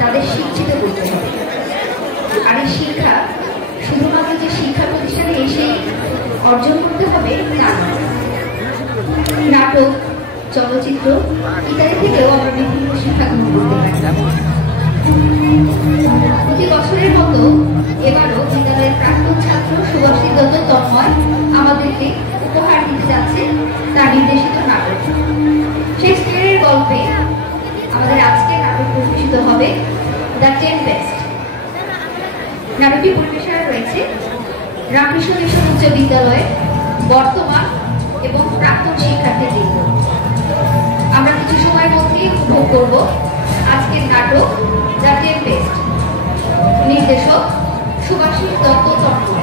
তাদের শিক্ষিত করতে হবে। আর এই শিক্ষা শুধুমাত্র যে শিক্ষা প্রতিষ্ঠানে এসেই অর্জন করতে হবে তা নয়। নাটক, চলচ্চিত্র ইত্যাদি থেকেও আমরা বিভিন্ন শিক্ষা গ্রহণ করতে পারি। প্রতি বছরের মতো এবারও বিদ্যালয়ের প্রাক্তন ছাত্র সুভাষিত দত্ত তন্ময় আমাদেরকে উপহার দিতে যাচ্ছে তার নির্দেশিত নাটক। শেক্সপিয়ারের গল্পে আমাদের আজকে নাটক পরিবেশিত হবে দ্য টেম্পেস্ট। নাটকটি পরিবেশনা রয়েছে রামকৃষ্ণ মিশন উচ্চ বিদ্যালয়ের বর্তমান এবং প্রাক্তন শিক্ষার্থীবৃন্দ। আমরা কিছু সময়ের মধ্যেই উপভোগ করব আজকের নাটক দ্য টেম্পেস্ট। নির্দেশক সুভাষিত দত্ত তন্ময়।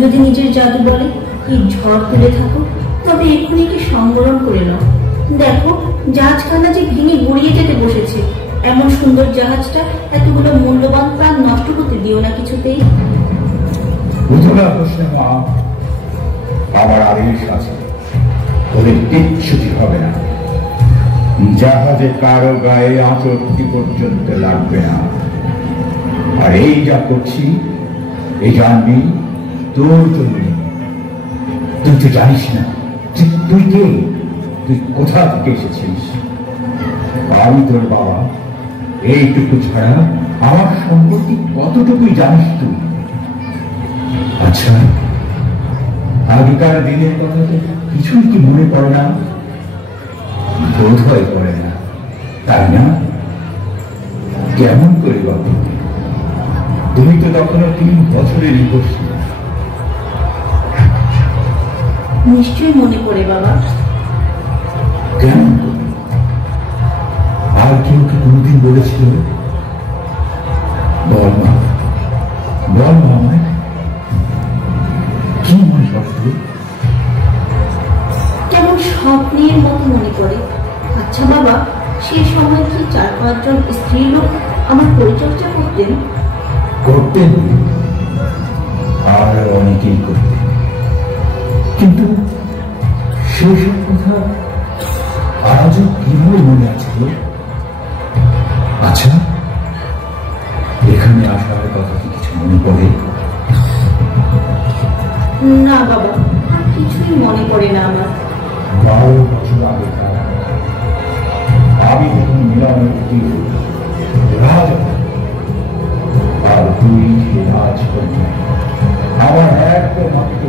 যদি নিজের জাদু বলে এই ঝড় তুলে থাকো, তবে এক্ষুনি কি সংবরণ করে নাও। দেখো জাহাজখানা যে ভেঙে গড়িয়ে যেতে বসেছে। এমন সুন্দর জাহাজটা এতগুলো মূল্যবান প্রাণ নষ্ট করতে দিও না কিছুতেই। আমার আদেশ আছে, ওদের কিচ্ছুটি হবে না। জাহাজে কারো গায়ে আঁচড়টি পর্যন্ত লাগবে না। আর এই যা করছি, এই জানবি তোর জন্য। তুই তো জানিস না তুই কে, তুই কোথা থেকে এসেছিস। আমি তোর বাবা, এইটুকু ছাড়া আমার সম্পর্কে কতটুকুই জানিস তুই। আচ্ছা, আগেকার দিনের কথা তো কিছুই কি মনে পড়ে না? বোধ হয় পড়ে না, তাই না? কেমন করে বাবু? তুমি তো তখন 3 বছরেরই বসি। নিশ্চয়ই মনে পড়ে বাবা। কেমন? আর কেউ কি কোনদিন বলেছিল? বল মা, বল মা, আমায় কি মনে পড়ে? কেমন স্বপ্নের মতো মনে পড়ে। আচ্ছা বাবা, সেই সময় কি 4-5 জন স্ত্রী লোক আমার পরিচর্যা করতেন? করতেন, আর অনেকেই করতেন, কিন্তু সেসব কথা আজও কিভাবে মনে আছে? আচ্ছা, এখানে আসার কথা কি কিছু মনে পড়ে? না বাবা, আর কিছুই মনে পড়ে না আমার। 12 বছর আগে আমি যখন মিলনের রাজ, আর তুই সে রাজ করবি। আমার একমাত্র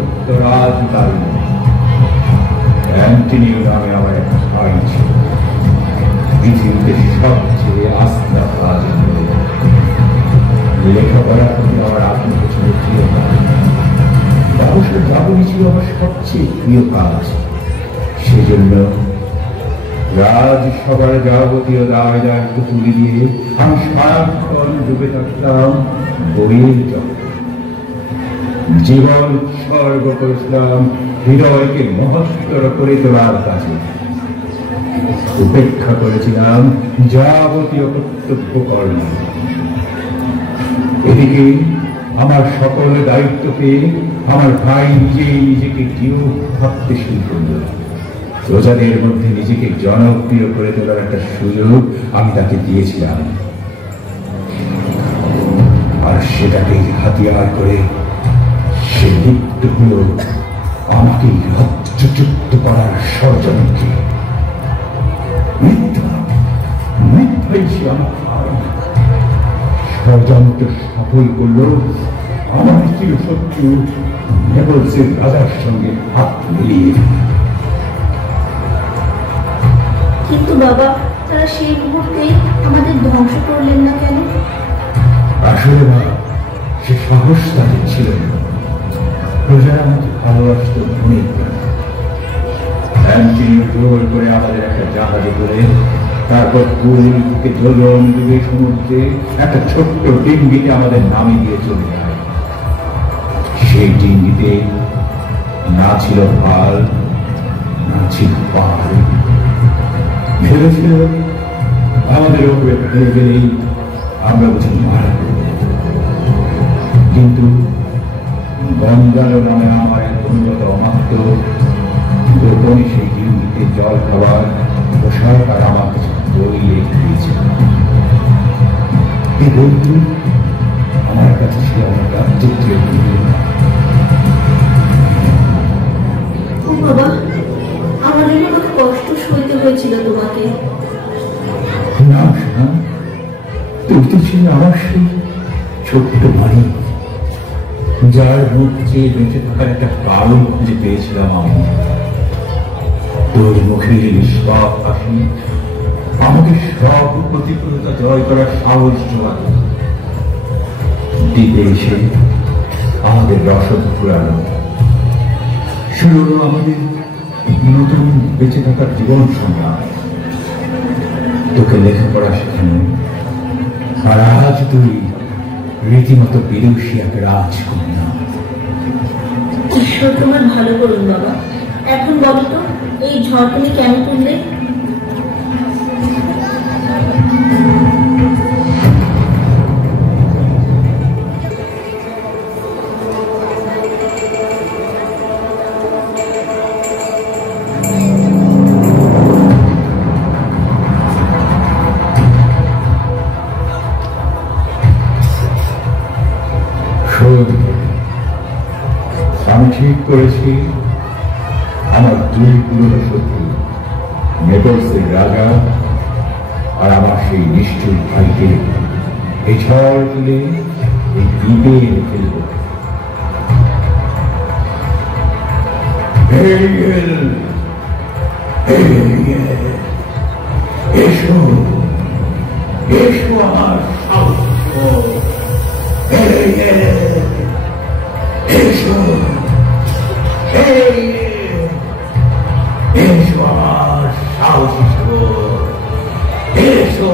রাজদারি অ্যান্টনিও নামে আমার এক ভাই ছিল, পৃথিবীতে সবচেয়ে আস্থা কাজ। লেখাপড়া প্রতি আমার আগ্রহ ছিল প্রিয় কাজ, ব্যবসার যাবনি ছিল আমার সবচেয়ে প্রিয় কাজ। সেজন্য রাজসভার যাবতীয় দায় দায়িত্ব তুলে দিয়ে আমি সারাক্ষণ ডুবে থাকতাম বইয়ের জগতে। জীবন উৎসর্গ করেছিলাম হৃদয়কে মহত্তর করে তোলার কাজে। উপেক্ষা করেছিলাম যাবতীয় কর্তব্য কর্ম। এদিকে আমার সকল দায়িত্বকে আমার ভাই নিজেই নিজেকে কেউ ভাবতে শুরু করল। প্রজাদের মধ্যে নিজেকে জনপ্রিয় করে তোলার একটা সুযোগ আমি তাকে দিয়েছিলাম, আর সেটাকে হাতিয়ার করে সে লিপ্ত হল আমাকে লজ্জাযুক্ত করার ষড়যন্ত্রে। মিথ্যাই সে আমার ষড়যন্ত্র সফল করল। আমার চিরশত্রু নেবলসের রাজার সঙ্গে হাত মিলিয়ে। কিন্তু বাবা, তারা সেই মুহূর্তে আমাদের ধ্বংস করলেন না কেন? আসলে না, সে সাহস তাদের ছিল না। প্রজারা আমাকে ভালোবাসত অনেক। অ্যান্টনিও জোর করে আমাদের একটা জাহাজে করে, তারপর পুরী থেকে দোলন ডুবে সমুদ্রে একটা ছোট্ট ডিঙ্গিতে আমাদের নামে দিয়ে চলে যায়। সেই ডিঙ্গিতে না ছিল ভাল, না ছিল পাল। ভেবেছিল আমাদের উপরে ফেলে গেলেই আমরা বুঝি মারা করব। কিন্তু গঙ্গালো নামে আমার এক উন্নত অমাত্য গোপনে সেই ডিঙ্গিতে জল খাবার পোশাক আর আমার কাছে বই রেখে দিয়েছে। এই বইটি আমার কাছে সে আমার রাজ্যে বাবা, আমার জন্য কত কষ্ট সইতে হয়েছিল তোমাকে। না শোনা, তুই তো ছিল আমার সেই ছোট্ট বাড়ি, যার মুখ চেয়ে বেঁচে থাকার একটা কারণ খুঁজে পেয়েছিলাম আমি। তোর মুখের নিষ্পাপ হাসি আমাকে সব প্রতিকূলতা জয় করার সাহস জোগাত। দ্বীপে এসে আমাদের রসদ ফুরানো শুরু হলো আমাদের নতুন বেঁচে থাকার জীবন সংগ্রাম। তোকে লেখাপড়া শেখানো, আর আজ তুই রীতিমতো বিদুষী এক রাজকন্যা। ঈশ্বর তোমার ভালো করুন বাবা। এখন বলো তো, এই ঝড় তুমি কেন তুললে? আমি ঠিক করেছি আমার দুই পুরনো শত্রু নেপলসের রাজা আর আমার সেই নিষ্ঠুর ভাইকে এই ঝড় তুলে এই দ্বীপে এনে ফেলব। এসো এসো আমার এসো এসো আমার সাহসী এসো।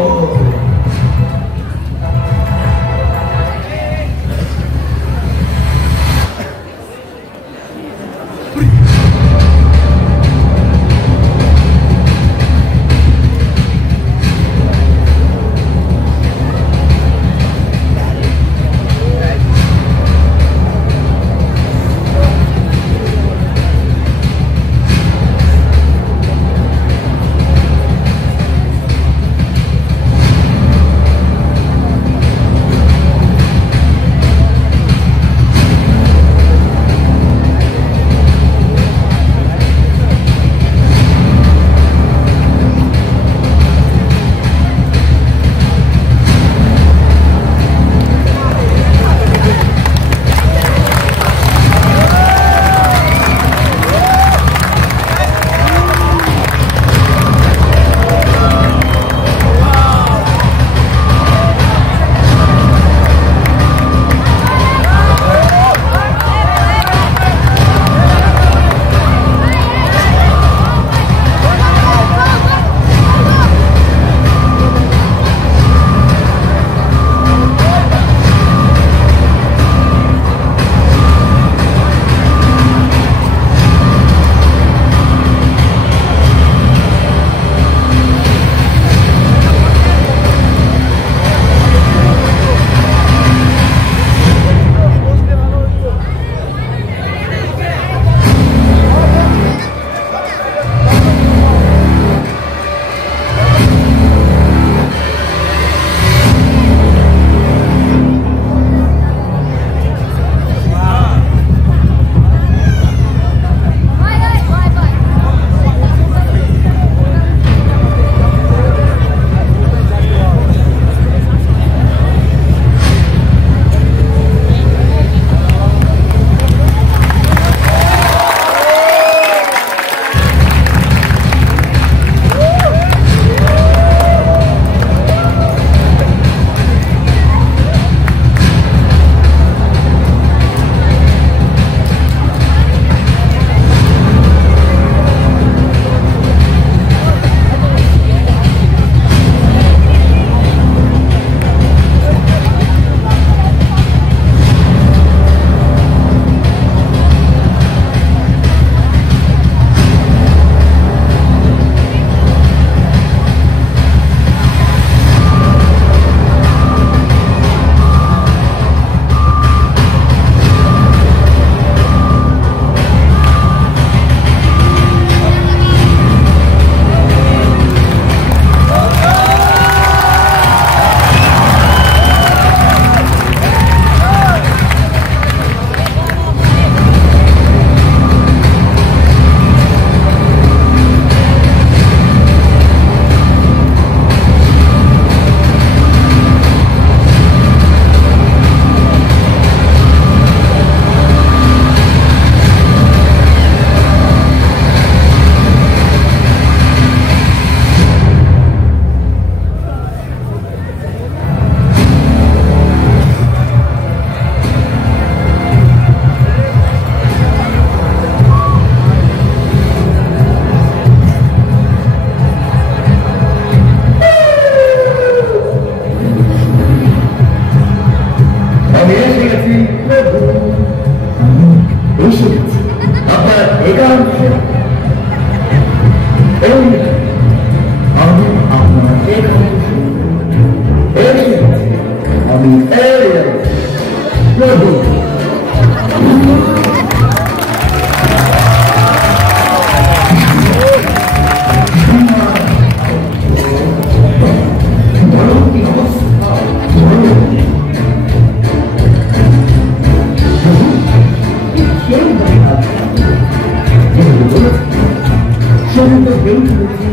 সমুদ্র ঢেউ তুলেছি,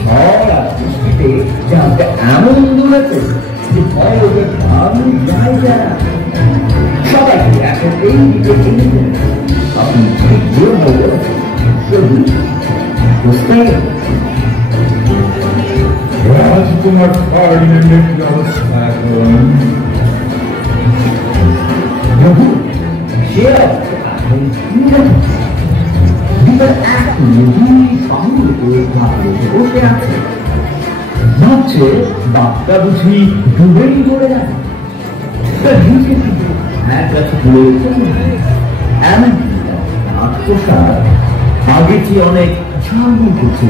ঝড় আর বৃষ্টিতে জালটা এমন দুলেছে যে ভয় ওদের ভাবি যায় যারা সবাইকে একসাথেই দিকে টেনে ফেলেছে। আপনি ঠিক যে বলেছেন প্রভু বুঝতে রাজকুমার ফার্ডিন্যান্ডের কি অবস্থা এখন? প্রভু সে এখন ভিতরে এক নদী সামনে বসে আছে, ভাবছে বাপটা বুঝি ডুবেই পড়ে যাবে। নিচে থেকে এক গাছে তুলেছে এমন আত্মসার আগে চেয়ে অনেক ঝালমুল করছে।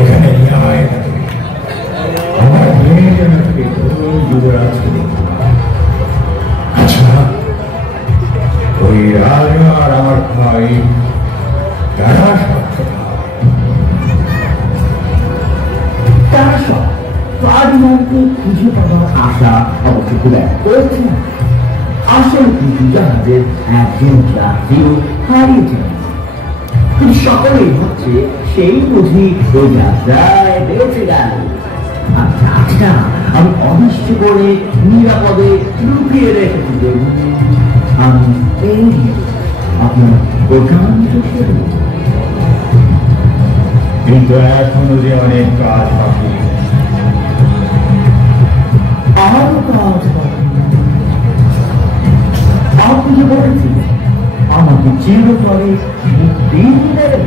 এখানে ন্যায় আমার মেয়েকে নাকি যুবরাজ। আচ্ছা, ওই রাজা আর আমার ভাই তারা সব ফার্ডিন্যান্ডকে খুঁজে পাওয়ার আশা অবশ্য খুব এক করছে না। আসল কিন্তু জাহাজের একজন যাত্রীও হারিয়েছেন, কিন্তু সকলেই ভাবছে সেই বুঝি ওই যাত্রায় বেঁচে গেল। আচ্ছা আচ্ছা, আমি অনিষ্ট করে নিরাপদে লুকিয়ে রেখেছি দেখুন। আমি এই আপনার প্রকান্ত কিন্তু এখনো যে অনেক কাজ বাকি। আরো কাজ বাকি। আপনি যে বলেছিলেন আমাকে চিরতরে মুক্তি দেবেন,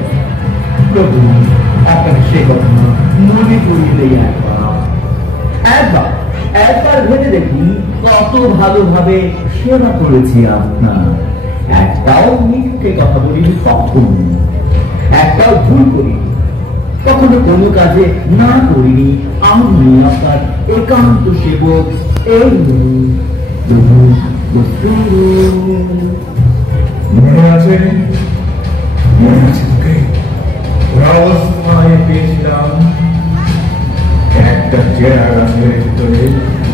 প্রভু আপনাকে সে কথা মনে করিলেই একবার একবার ভেবে দেখুন কত ভালোভাবে সেবা করেছি আপনার। একটাও মিথ্যে কথা বলিনি, কখনো একটাও ভুল করিনি, কখনো কোনো কাজে না করিনি। আমি আপনার একান্ত সেবক। এই মনে আছে? মনে আছে তোকে? অবস্থায় পেয়েছিলাম একটা চেরা গাছের ভিতরে,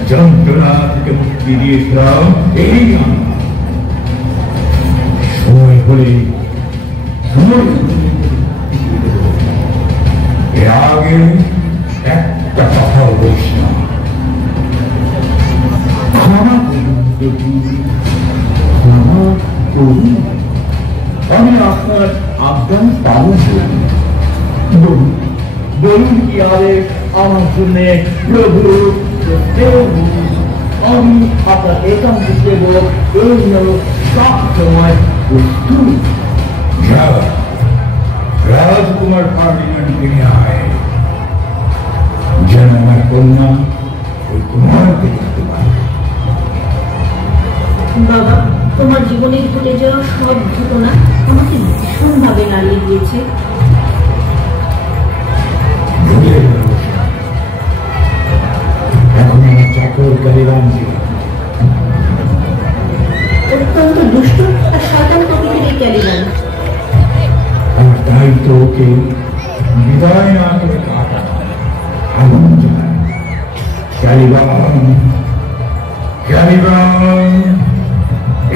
যন্ত্রণা থেকে মুক্তি দিয়েছিলাম। এই সময় হলে এর আগে একটা কথা বলিস না। ক্ষমা করুন প্রভু, ক্ষমা করুন। আমি আপনার আজ্ঞা পালন করি। বলুন কি আরে আমার জন্য প্রভু। আমি আপনার একান্ত সেবক, এই হল সব সময় প্রস্তুত। রাজকুমার ফার্ডিন্যান্ডকে নিয়ে আয়, যেন আমার কন্যা ওই কুমারকে দেখতে পায়। বাবা, তোমার জীবনে ঘটে যাওয়া সব ঘটনা আমাকে ভীষণভাবে নাড়িয়ে দিয়েছে। এখন আমার চাকর কালিরামকে অত্যন্ত দুষ্ট আর শয়তান প্রকৃতির এই ক্যালিবান। আর তাই তো ওকে বিদায় না করে কাটা এমন যায়। কালিবান, কালিবান,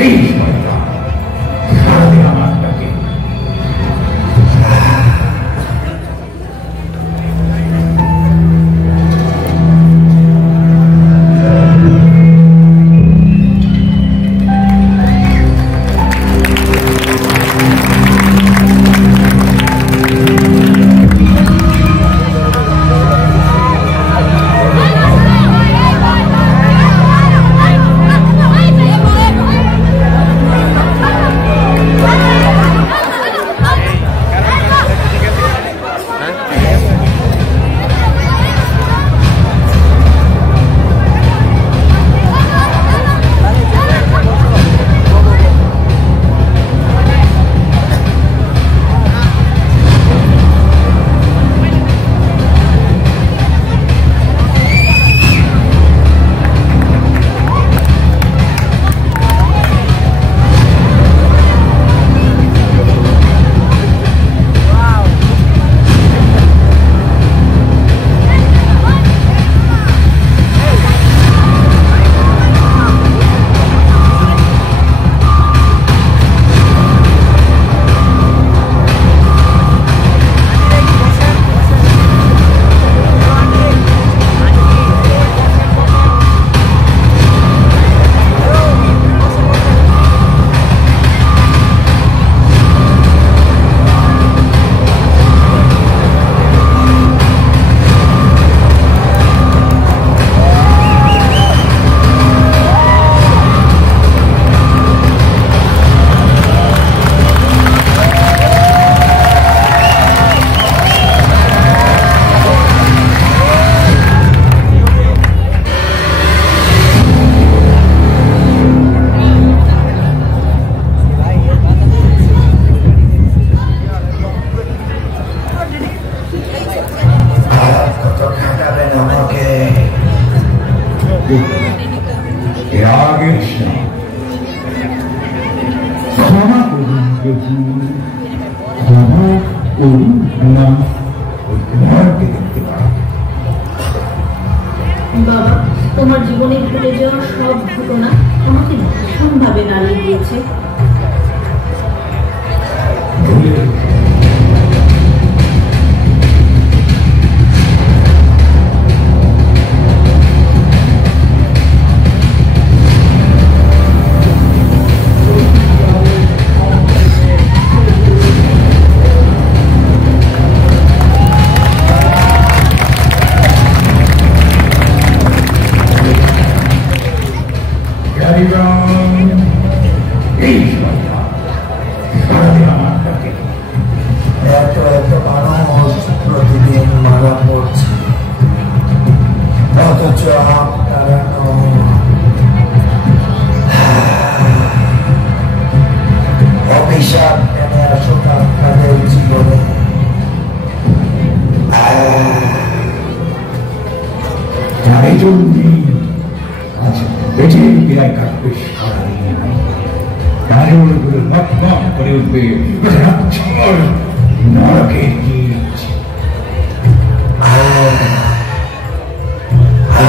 এই শয়তান সারাদিন আমার তাকে আগের ক্ষমা করুন প্রভু, ক্ষমা করুন না। ওই কুমারকে দেখতে পাই। বাবা, তোমার জীবনে ঘটে যাওয়া সব ঘটনা তোমাকে ভীষণভাবে নাড়িয়ে দিয়েছে। প্রতিদিন মারা পড়ছে, অথচ আপনারা অভিশাপ নেমে আসুক আপনাদের জীবনে। তাই জন্যই আজ পেটের বিরায় কাটবে গাজরগুলো নক নক করে উঠবে নরকের বীজ।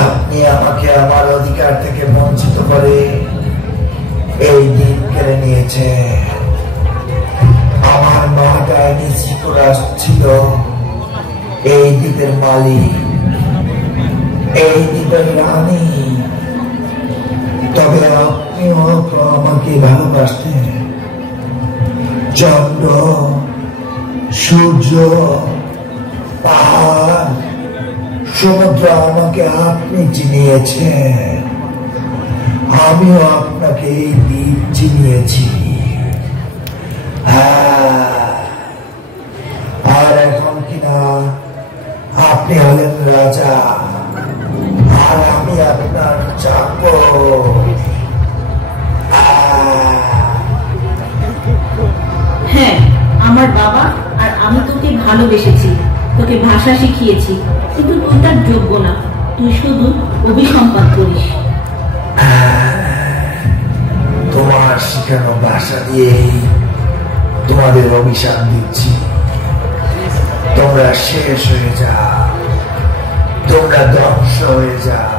আপনি আমাকে আমার অধিকার থেকে বঞ্চিত করে এই দিন কেড়ে নিয়েছে। আমার মা ডাইনি শ্রীকরাস ছিল এই দ্বীপের মালিক, এই দ্বীপের রানী। তবে আপনিও আমাকে ভালোবাসতেন। চন্দ্র, সূর্য, পাহাড়, সমুদ্র আমাকে আপনি চিনিয়েছেন, আমিও আপনাকে এই দ্বীপ চিনিয়েছি। আর এখন কিনা আপনি হলেন রাজা, আর আমি আপনার চাকর। হ্যাঁ, আমার বাবা আর আমি তোকে ভালোবেসেছি, তোকে ভাষা শিখিয়েছি, কিন্তু তুই তার যোগ্য না। তুই শুধু অভিসম্পাদ করিস। তোমার শিখানো ভাষা দিয়ে তোমাদের অভিশাপ দিচ্ছি। তোমরা শেষ হয়ে যাও, তোমরা ধ্বংস হয়ে যাও,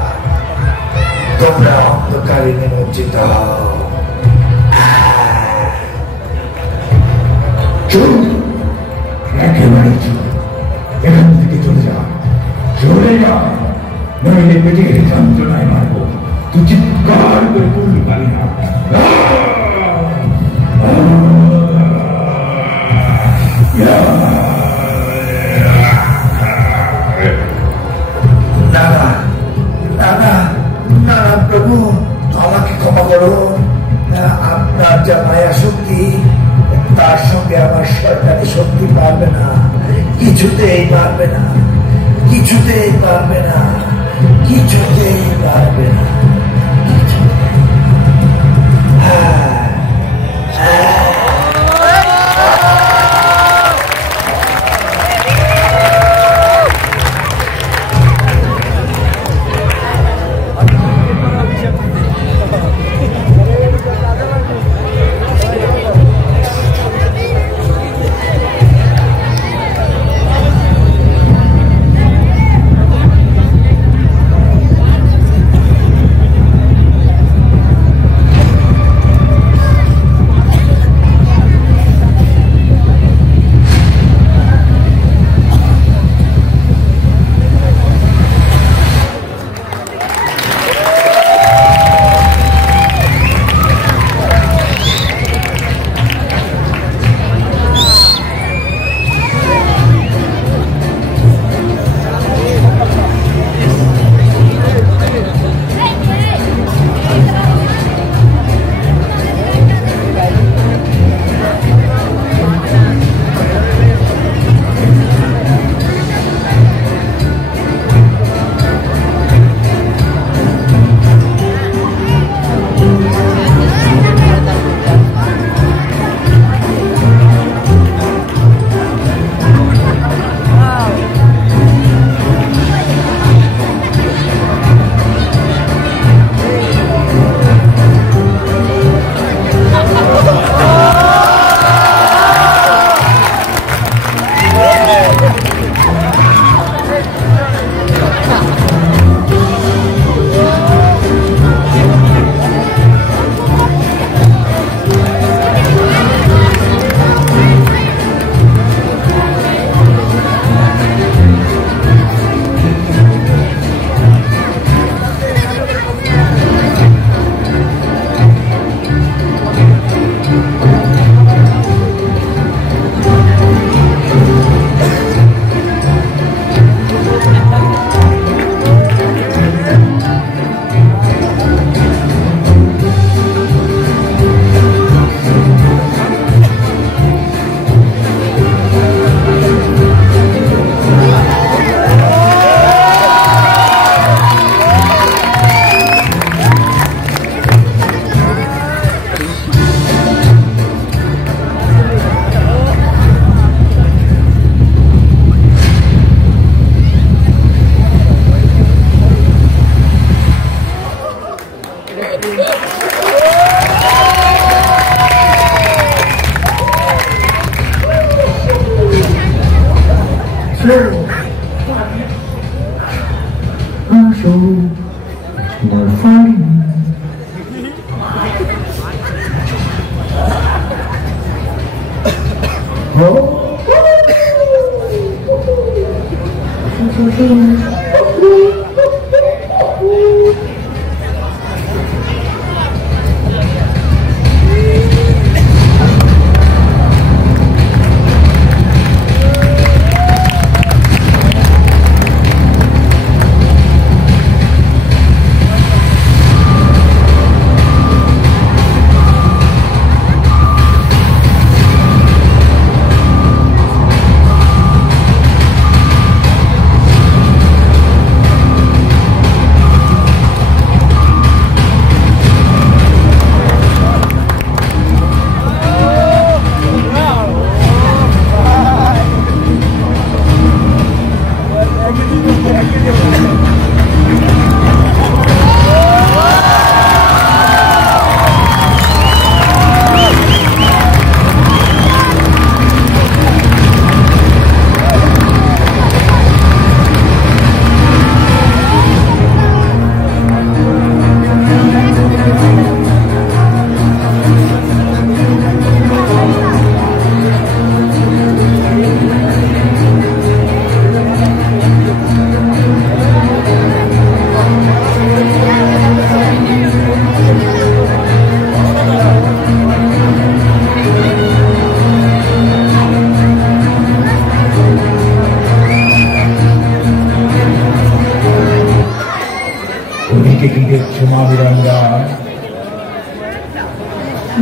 তোমরা অন্ধকারে নিমজ্জিত হও। চলুন, একেবারে চলুন, এখান থেকে চলে যাও, চলে যাও, নইলে পেটের যন্ত্রণায় মারবো। তুই চিৎকার করে পড়লি পারি না। প্রভু, আমাকে ক্ষমা করুন। আপনার যা মায়া শক্তি, তার সঙ্গে আমার সরকারি শক্তি পারবে না, কিছুতেই পারবে না, কিছুতেই পারবে না, কিছুতেই পারবে না।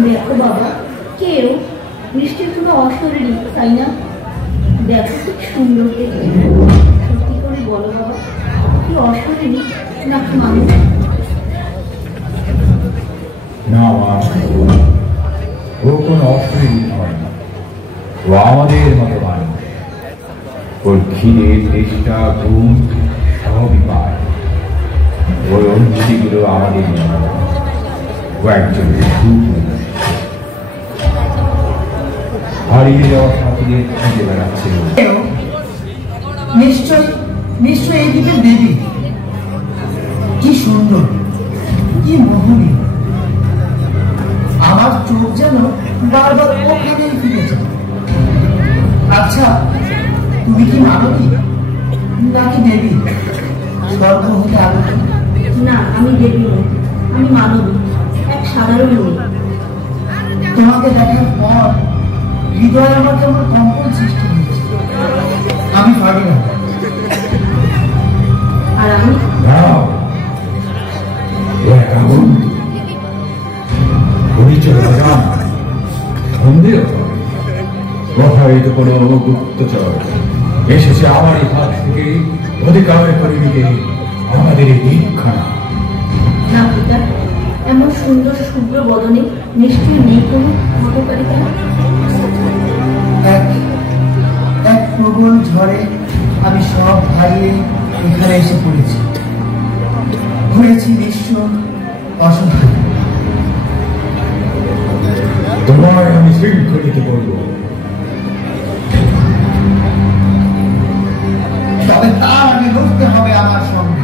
দেখো বাবা, কেউ নিশ্চয়ই কোনো অশরীরী, তাই না? দেখো খুব সুন্দর দেখতে। সত্যি করে বলো বাবা, কি অশরীরী নাকি মানুষ? না মা, ও কোনো অশরীরী নয়, ও আমাদের মতো মানুষ। ওর খিদে, তেষ্টা, ঘুম সবই পায়। ওই অনুভূতিগুলো আমাদের নয়। ও একজন হারিয়ে যাওয়া সাথীদের খুঁজে বেড়াচ্ছে। নিশ্চয় এই দিকে দেবী। কি সুন্দর, কি মোহনী। আমার চোখ যেন বারবার ওখানেই ফিরেছে। আচ্ছা, তুমি কি মানবী নাকি দেবী? স্বর্গ হতে আগত? না, আমি দেবী নই, আমি মানবী, এক সাধারণ মেয়ে। তোমাকে দেখার পর হৃদয় আমার কেমন কম্পন সৃষ্টি হয়েছে। আমি পারি না। আর আমি সন্দেহ প্রভাবিত কোনো গুপ্তচর এসেছে আমার এই হাত থেকে অধিকার করে নিতে আমাদের এই দীক্ষানা। না পিতা, এমন সুন্দর শুভ্র বদনে নিশ্চয়ই নেই কোনো হতকারিতা। এক প্রবল ঝড়ে আমি সব হারিয়ে এখানে এসে পড়েছি। হয়েছি নিঃস্ব, অসহায়। তোমায় আমি শৃঙ্খলিত করব, তবে তার আগে লড়তে হবে আমার সঙ্গে।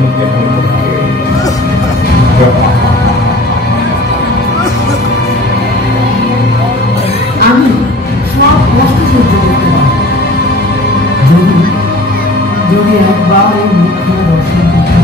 চলতে হবে। আমি সব কষ্ট সহ্য করতে পারি যদি একবার এই মুখখানা দর্শন করতে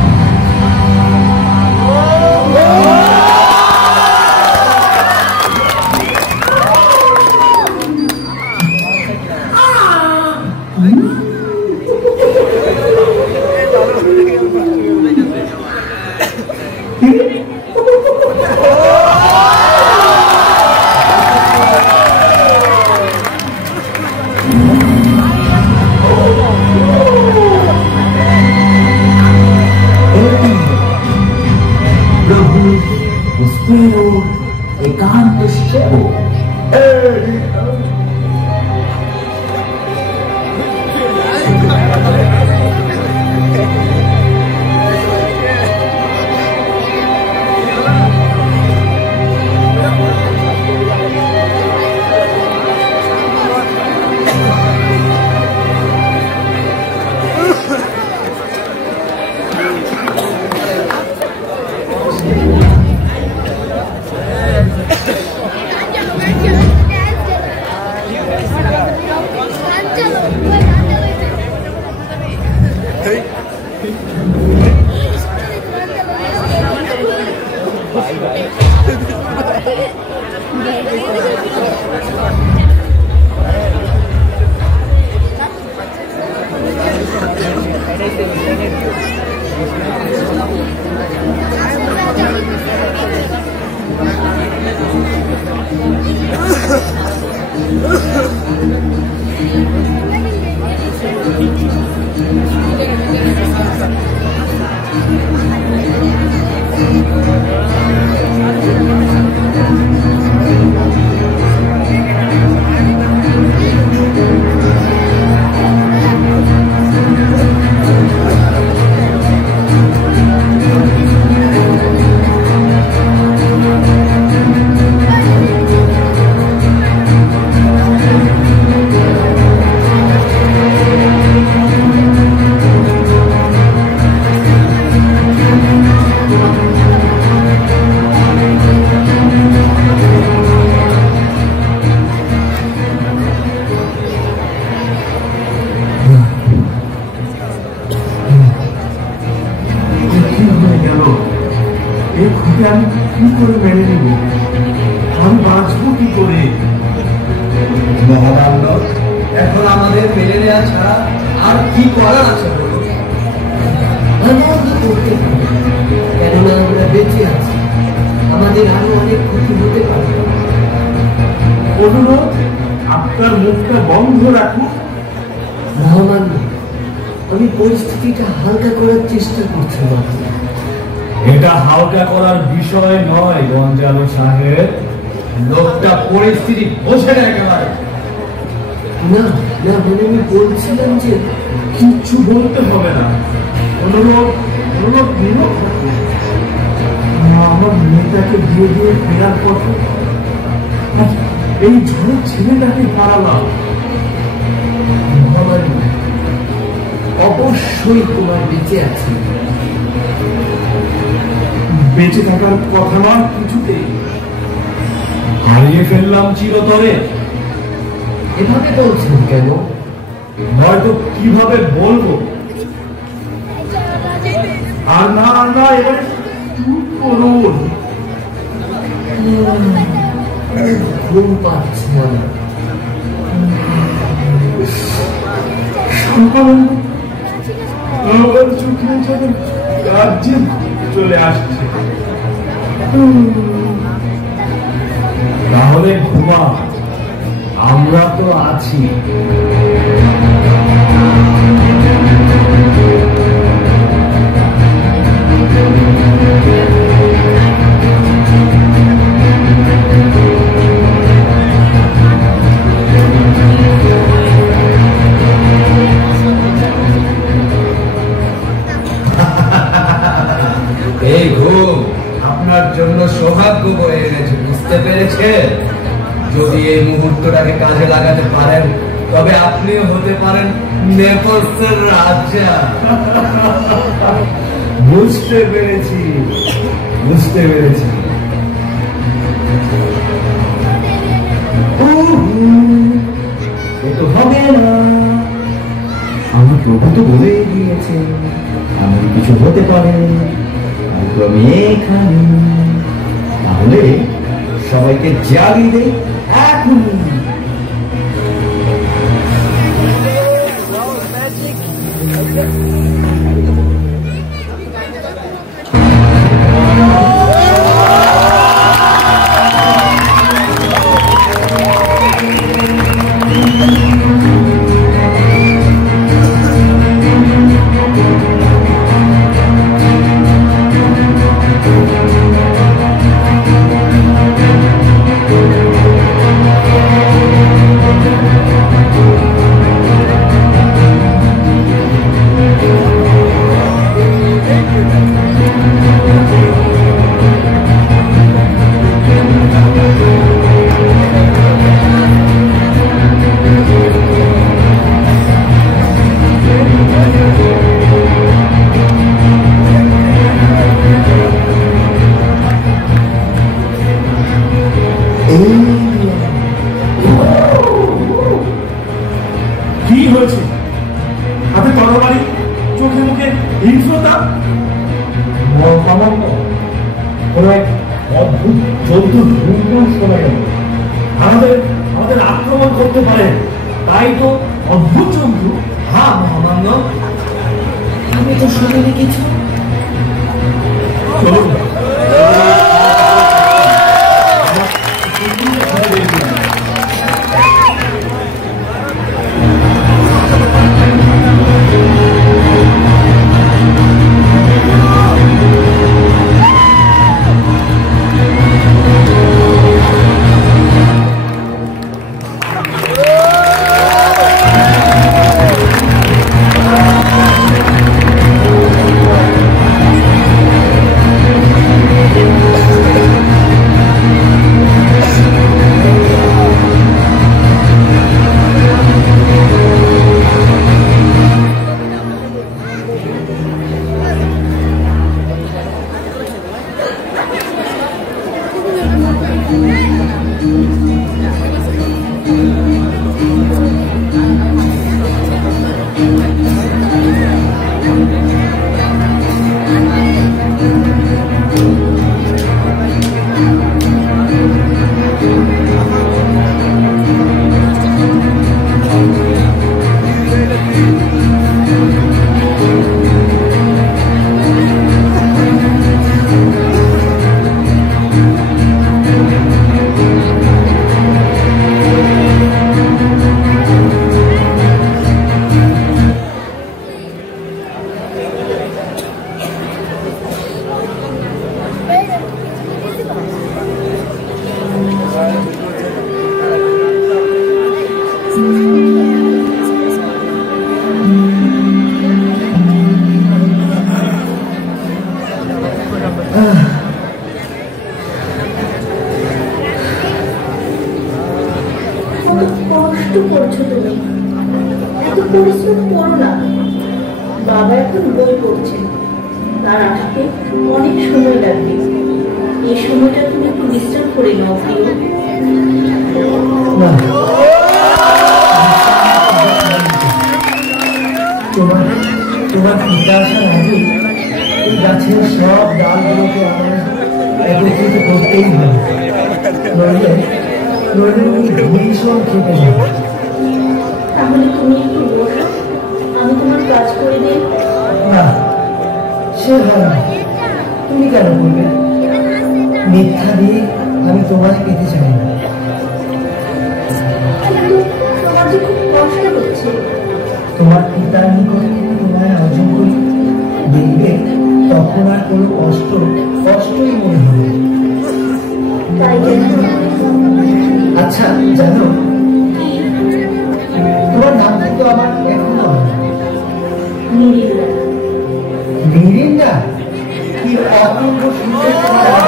একান্ত সেবক আমি কি করে মেনে নিব? আমি বাঁচবো কি করে? মহামান্য, এখন আমাদের মেনে নেওয়া ছাড়া আর কি করার আছে? আনন্দ করতে পারি, কেননা আমরা বেঁচে আছি। আমাদের আরো অনেক ক্ষতি হতে পারে। অনুরোধ, আপনার মুখটা বন্ধ রাখুন। মহামান্য, আমি পরিস্থিতিটা হালকা করার চেষ্টা করছি মাত্র। এটা হালকা করার বিষয় নয় গঞ্জালো সাহেব। লোকটা পরিস্থিতি বোঝে না একেবারে। না না, মানে আমি বলছিলাম যে কিচ্ছু বলতে হবে না। অনুরোধ অনুরোধ নীরব থাকুন। আমার মেয়েটাকে বিয়ে দিয়ে ফেরার পথে এই ঝড়ের ছেলেটাকে হারালাম। মহামান্য, অবশ্যই তোমার বেঁচে আছে। বেঁচে থাকার কথা না কিছুতেই। হারিয়ে ফেললাম চিরতরে। এভাবে বলছেন কেন? হয়তো কিভাবে বলবো। আর না না, এবারে চুপ করুন। ঘুম পাচ্ছে না। আমার চোখে যেন রাজ্যে চলে আসছে। তাহলে ঘুমা, আমরা তো আছি। এই ঘুম আপনার জন্য সৌভাগ্য বয়ে এনেছে, বুঝতে পেরেছে? যদি এই মুহূর্তটাকে কাজে লাগাতে পারেন তবে আপনিও হতে পারেন নেপলসের রাজা। বুঝতে পেরেছি, বুঝতে পেরেছি। এ তো হবে না, আমার প্রভু তো বলে দিয়েছে এমন কিছু হতে পারে, তো আমি এখানে। তাহলে সবাইকে জাগিয়ে দেই এখনই। কি হয়েছে? হাতে তরবারি, চোখে মুখে হিংস্রতা। কোনো এক অদ্ভুত জন্তুর গুঞ্জন শোনা গেল। আমাদের আক্রমণ করতে পারে, তাই তো অদ্ভুত জন্তু। হ্যাঁ মহামান্য, আমি তো শুনিনি কিছু। চলুন কষ্ট করছো তুমি, এত পরিশ্রম করো না। বাবা এখন বই পড়ছেন, তার আসতে অনেক সময় লাগবে। এই সময়টা তুমি একটু বিশ্রাম করে নাও প্রিয়। তোমার পিতা আসার আগে এই গাছের সব ডালগুলোকে আমার একত্রিত করতেই হবে, ভীষণ খেতে যাবে। তাহলে তুমি একটু বসো, আমি তোমার কাজ করে দিই। না, সে ভালো, তুমি কেন করবে? মিথ্যা দিয়ে আমি তোমায় পেতে চাই না। কিন্তু তোমার যে খুব কষ্ট হচ্ছে। তোমার পিতার নিকট তোমায় অর্জন করি, দেখবে তখন আর কোনো কষ্টই মনে হবে। তাই কেন? আচ্ছা জানো, তোমার নাম কিন্তু আমার এখনো হয় মিরিন্ডা। মিরিন্ডা? কি অপূর্ব সুন্দর তোমার নাম।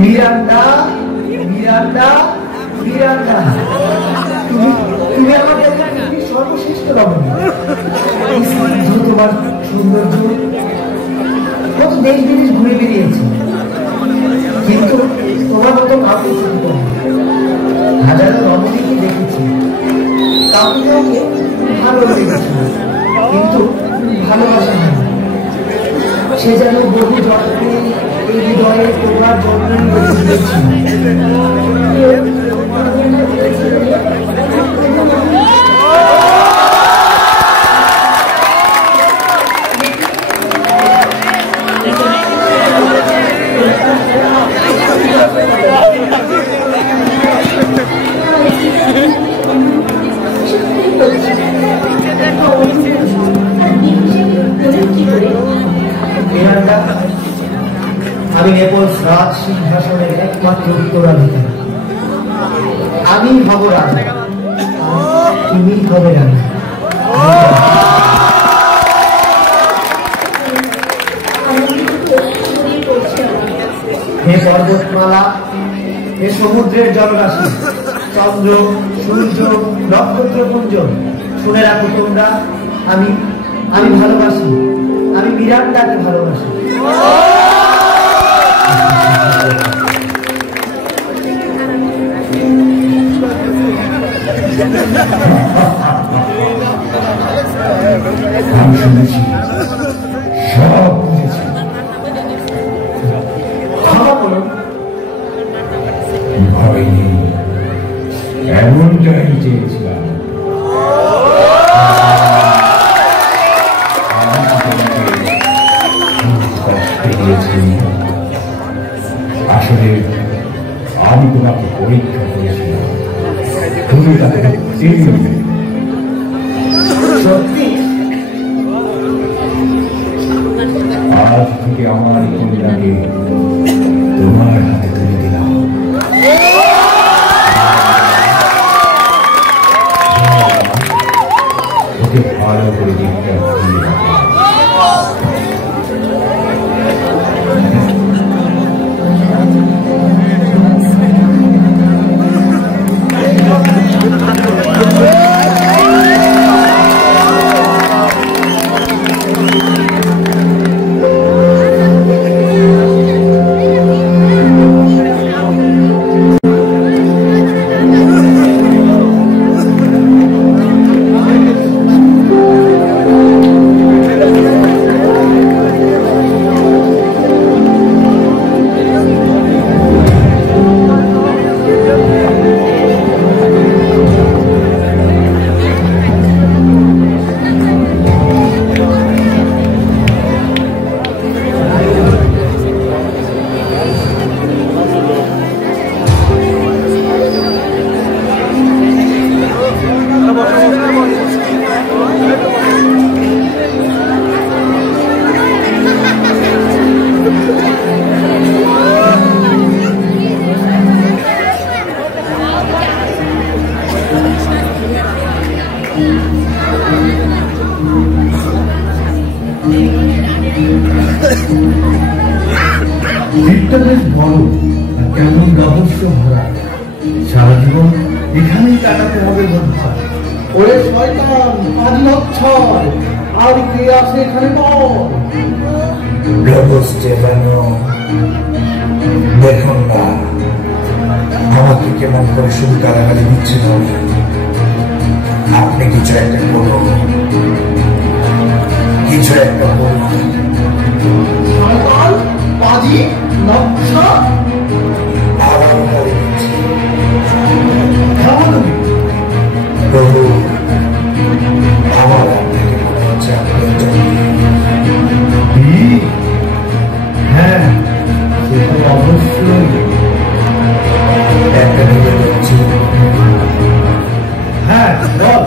Miranda, Miranda. মিরান্ডা, মিরান্ডা, তুমি আমাকে সর্বশ্রেষ্ঠ রমণী। তোমার সৌন্দর্য কত দেশ বিদেশ ঘুরে বেরিয়েছে, কিন্তু তোমার মতো কাউকে চিনব না। হাজারো রমণীকে দেখেছি, কাউকে কাউকে ভালো লেগেছে, কিন্তু ভালোবাসা না। সে যেন বহু জন্মে এই হৃদয়ে তোমার জন্মই আমি নেপলস রাজ সিংহাসনের একমাত্র উত্তরাধিকারী। আমি হব রাজা, তুমি হবে রানী। হে পর্বতমালা, হে সমুদ্রের জলরাশি, চন্দ্র, সূর্য, নক্ষত্রপুঞ্জ, শুনে রাখো তোমরা, আমি ভালোবাসি, আমি মিরান্ডাকে ভালোবাসি। আমি শুনেছি, সব বুঝেছি। ক্ষমা করুন, ভয় নেই, এমনটাই চেয়েছিলাম। আসলে আমি তোমাকে পরীক্ষা করেছিলাম, তুমি তাকে সত্যি আজ থেকে আমার কন্যাকে তোমার হাতে তুলে দিলাম। ওকে ভালো করে দিকটা দিয়ে রাখো। দিকটা বেশ বড়, কেমন রহস্য ভরা। সারা জীবন এখানেই কাটাতে হবে মনে হয়। ওরে শয়তান, আজ নচ্ছর, আর কে আসে এখানে বল। দেখুন না, আমাকে কেমন করে শুধু গালাগালি দিচ্ছে না। আপনি কিছু একটা করুন, কিছু একটা করুন। শয়তান, পাজি, নচ্ছর, আবার বলে দিচ্ছি, কেমন তুমি? প্রভু, আমার আপনাকে মনে হচ্ছে আপনি হ্যাঁ, সে তো অবশ্যই। একটা নিয়ে যাচ্ছি। হ্যাঁ বল।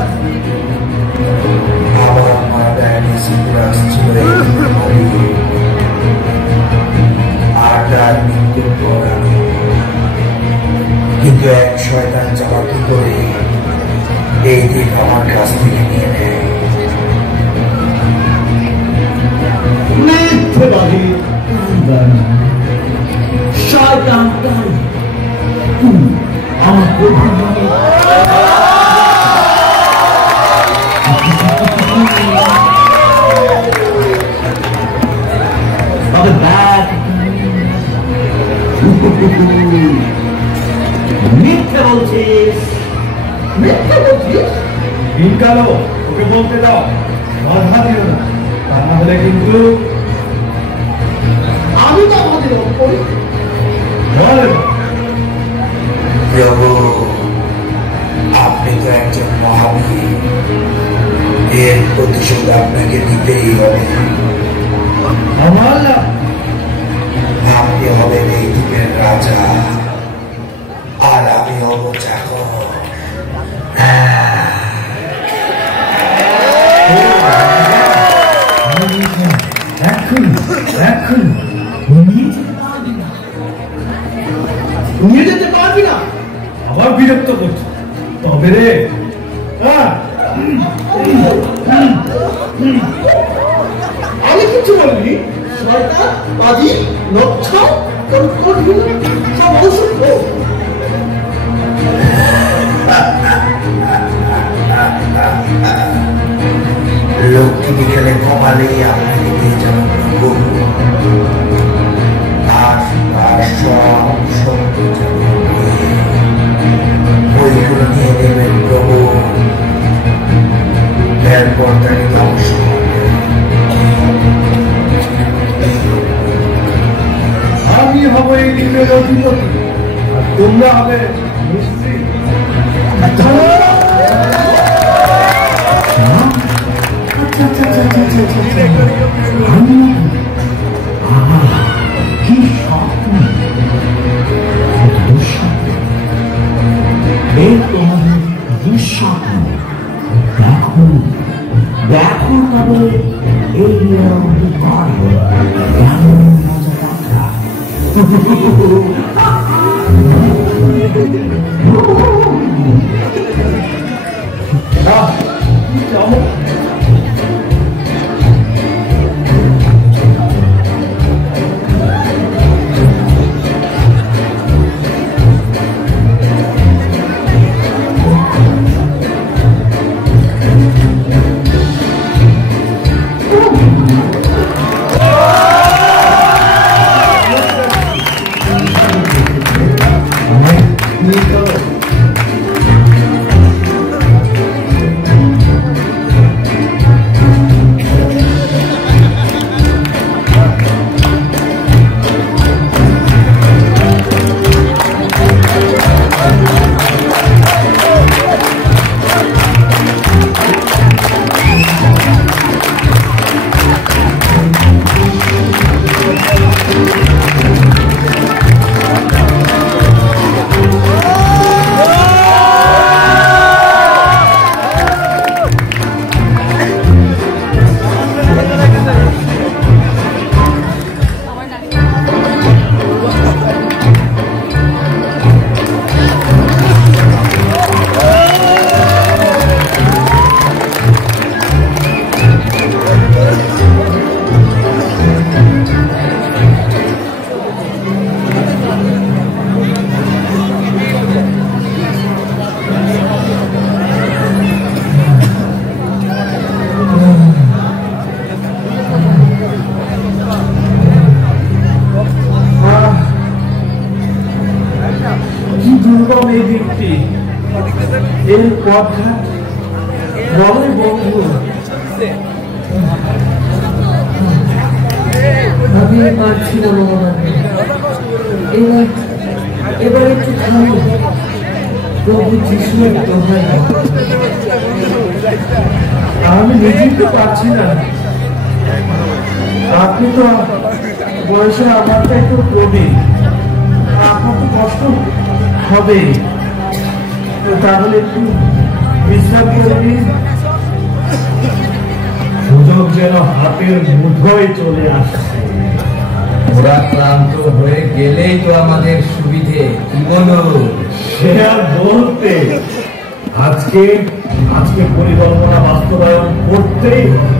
আমার মা ডায়ালিসিস করে আসছিল আর তার মৃত্যুর পর আমি, কিন্তু এক শয়তান চালাকি করে এই দিক আমার কাছ থেকে নিয়ে নেয়। মিথ্যেবাদী, শয়তান, আমার প্রভু মিথ্যে বলছিস, মিথ্যে বলছিস। দিনকালো ওকে বলতে দাও, বাধা দিও না, তা না হলে কিন্তু আমি তো আমাদের করি। বল। প্রভু, আপনি তো একজন মহাবীর, এর প্রতিশোধ আপনাকে দিতেই হবে। আমার না, আপনি হবেন এই দ্বীপের রাজা, আর আমি হব চাকর। এখন এখন নিয়ে যেতে পারবি না। আবার বিরক্ত করছে। তবে রে, আমি কিছু বলিনি। শয়তান, বাজি, নচ্ছা, সব অসুখ। লোকটি বিকেলে কমালেই আপনাকে নিয়ে যাবেন প্রভু, আর তার সব শক্তি বইগুলো নিয়ে নেবেন প্রভু। এরপর তাকে ধ্বংস করবেন। আমি হব এই দ্বীপের অধিপতি, আর তোমরা হবে মিস্ত্রি। কি স্বপ্ন, দুঃস্বপ্ন, তোমাদের দুঃস্বপ্ন। দেখো দেখো তবে এই কেমন মজা। দুর্গম এই দ্বীপটি, এর পথঘাট বড়ই বন্ধু। আমি পারছি না ভগবান, এবার একটু থামো। প্রভু যিশুর দোহাই, আমি নিজেই তো পারছি না। আপনি তো বয়সে আমার তো একটু প্রবীণ, আপনার তো কষ্ট হবে, তাহলে একটু বিশ্রাম করে নিন। সুযোগ যেন হাতের মুঠোয় চলে আসছে। ওরা ক্লান্ত হয়ে গেলেই তো আমাদের সুবিধে, কি বলো? সে আর বলতে, আজকে পরিকল্পনা বাস্তবায়ন করতেই হবে।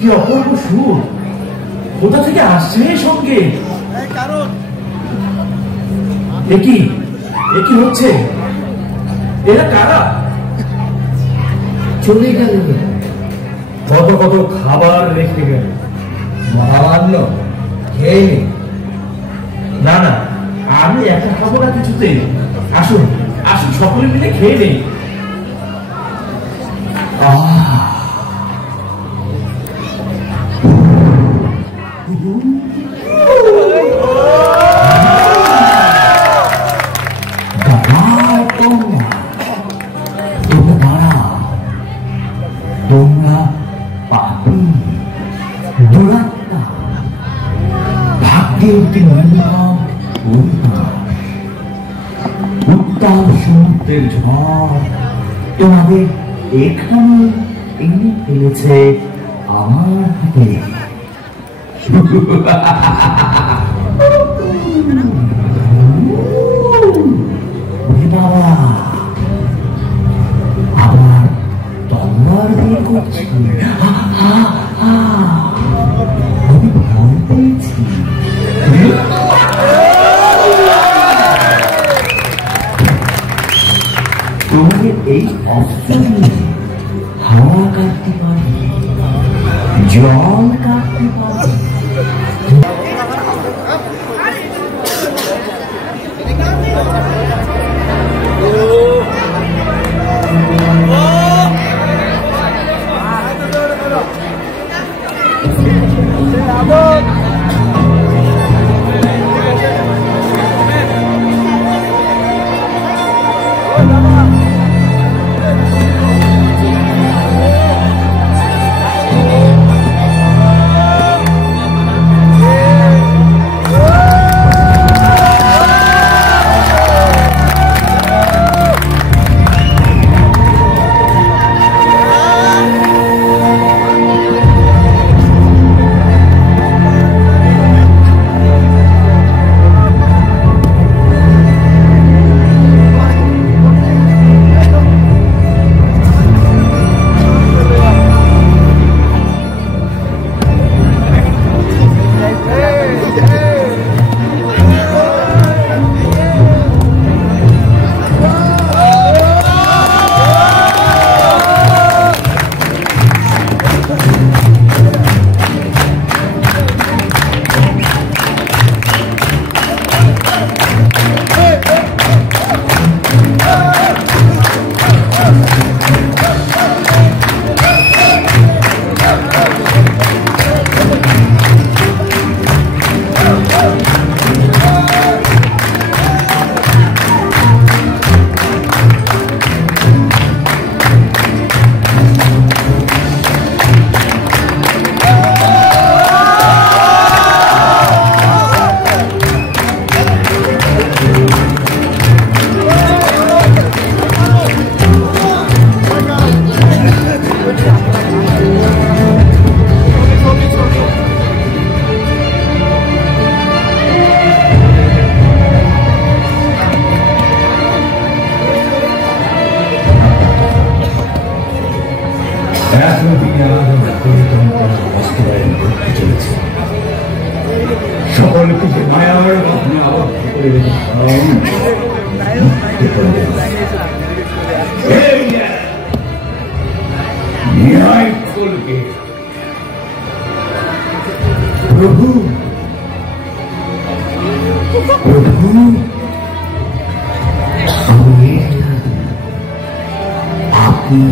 কি অপূর্ব সুর! কোথা থেকে আসছে এই সঙ্গে? একই হচ্ছে? এরা কারা? চলে গেল। কত কত খাবার রেখে গেল, মহামান্য খেয়ে নে। না না, আমি একা খাবো না কিছুতেই। আসুন আসুন, সকলে মিলে খেয়ে নেই। তোমরা পাপী, দুরাত্মা, ভাগ্যের কি নির্মম পরিহাস। উত্তাল সমুদ্রের ঝড় তোমাদের এখানে এনে ফেলেছে আমার হাতে। বাবা, আবার তলোয়ার বের করছি। আমি ভয় পেয়েছি। তোমাদের এই অস্ত্র নিয়ে হাওয়া কাটতে পারি, জল কাটতে পারি। সকলকে যে মায়ার বাঁধনে আবদ্ধ করে রেখেছিলাম, ন্যায় খোলকে। প্রভু প্রভু, আপনি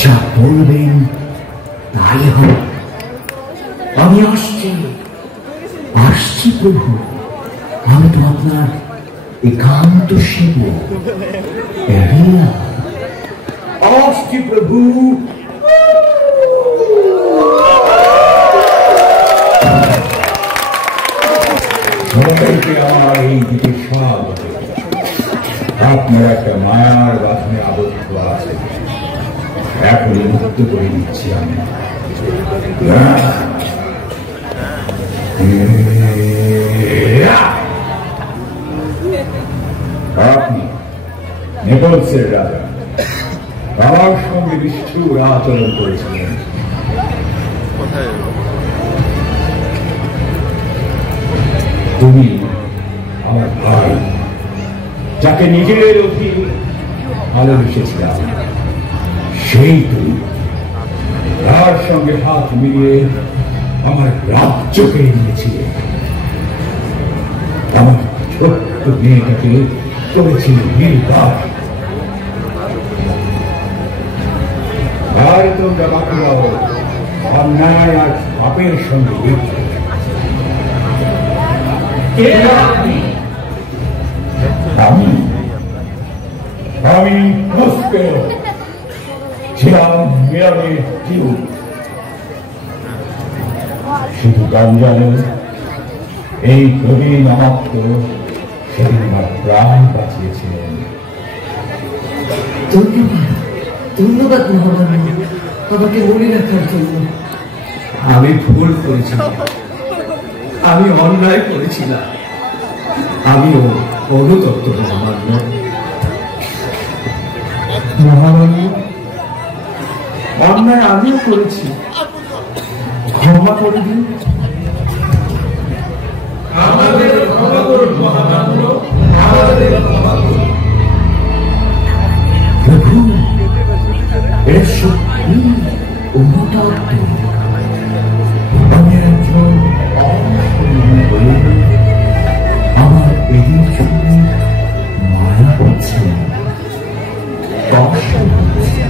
যা বলবেন তাই হোক। আমি আসছি প্রভু, আমি তো আপনার একান্ত সেবক। আসছি প্রভু। সবাইকে আমার এই দিকে স্বাগত। আপনার একটা মায়ার বাঁধনে আবদ্ধ আছে, এখনই মুক্ত করে দিচ্ছি আমি। আপনি নেপলসের রাজা, আমার সঙ্গে নিষ্ঠুর আচরণ করেছিলেন। তুমি আমার ভাই, যাকে নিজের অধীন ভালোবেসেছিলাম, সেই তুমি তার সঙ্গে হাত মিলিয়ে আমার রাজ্যকে নিয়েছিলে। আমার ছোট্ট মেয়েটাকে করেছিল নির্বাক। আর তোমরা বাকিরাও অন্যায় আর পাপের সঙ্গে লিপ্ত। আমি মুস্কেল ছিলাম মেয়রের জীব। শুধু গান জানো, এই প্রবীণ আমাত্ম সেদিন আমার প্রাণ বাঁচিয়েছিলেন। ধন্যবাদ, ধন্যবাদ মহামান্য, আমাকে মনে রাখার জন্য। আমি ভুল করেছিলাম, আমি অন্যায় করেছিলাম, আমিও অনুতপ্ত মহামান্য। মহামান্য, অন্যায় আমিও করেছি, ক্ষমা করে দিন। আমাদের ক্ষমা করুন মহামান্য, আমাদের ক্ষমা করুন। প্রভু, এর সত্যি অনুতপ্ত। আমি একজন অসহায় হয়ে আমার এদের জন্য মায়া হচ্ছে, কষ্ট হচ্ছে।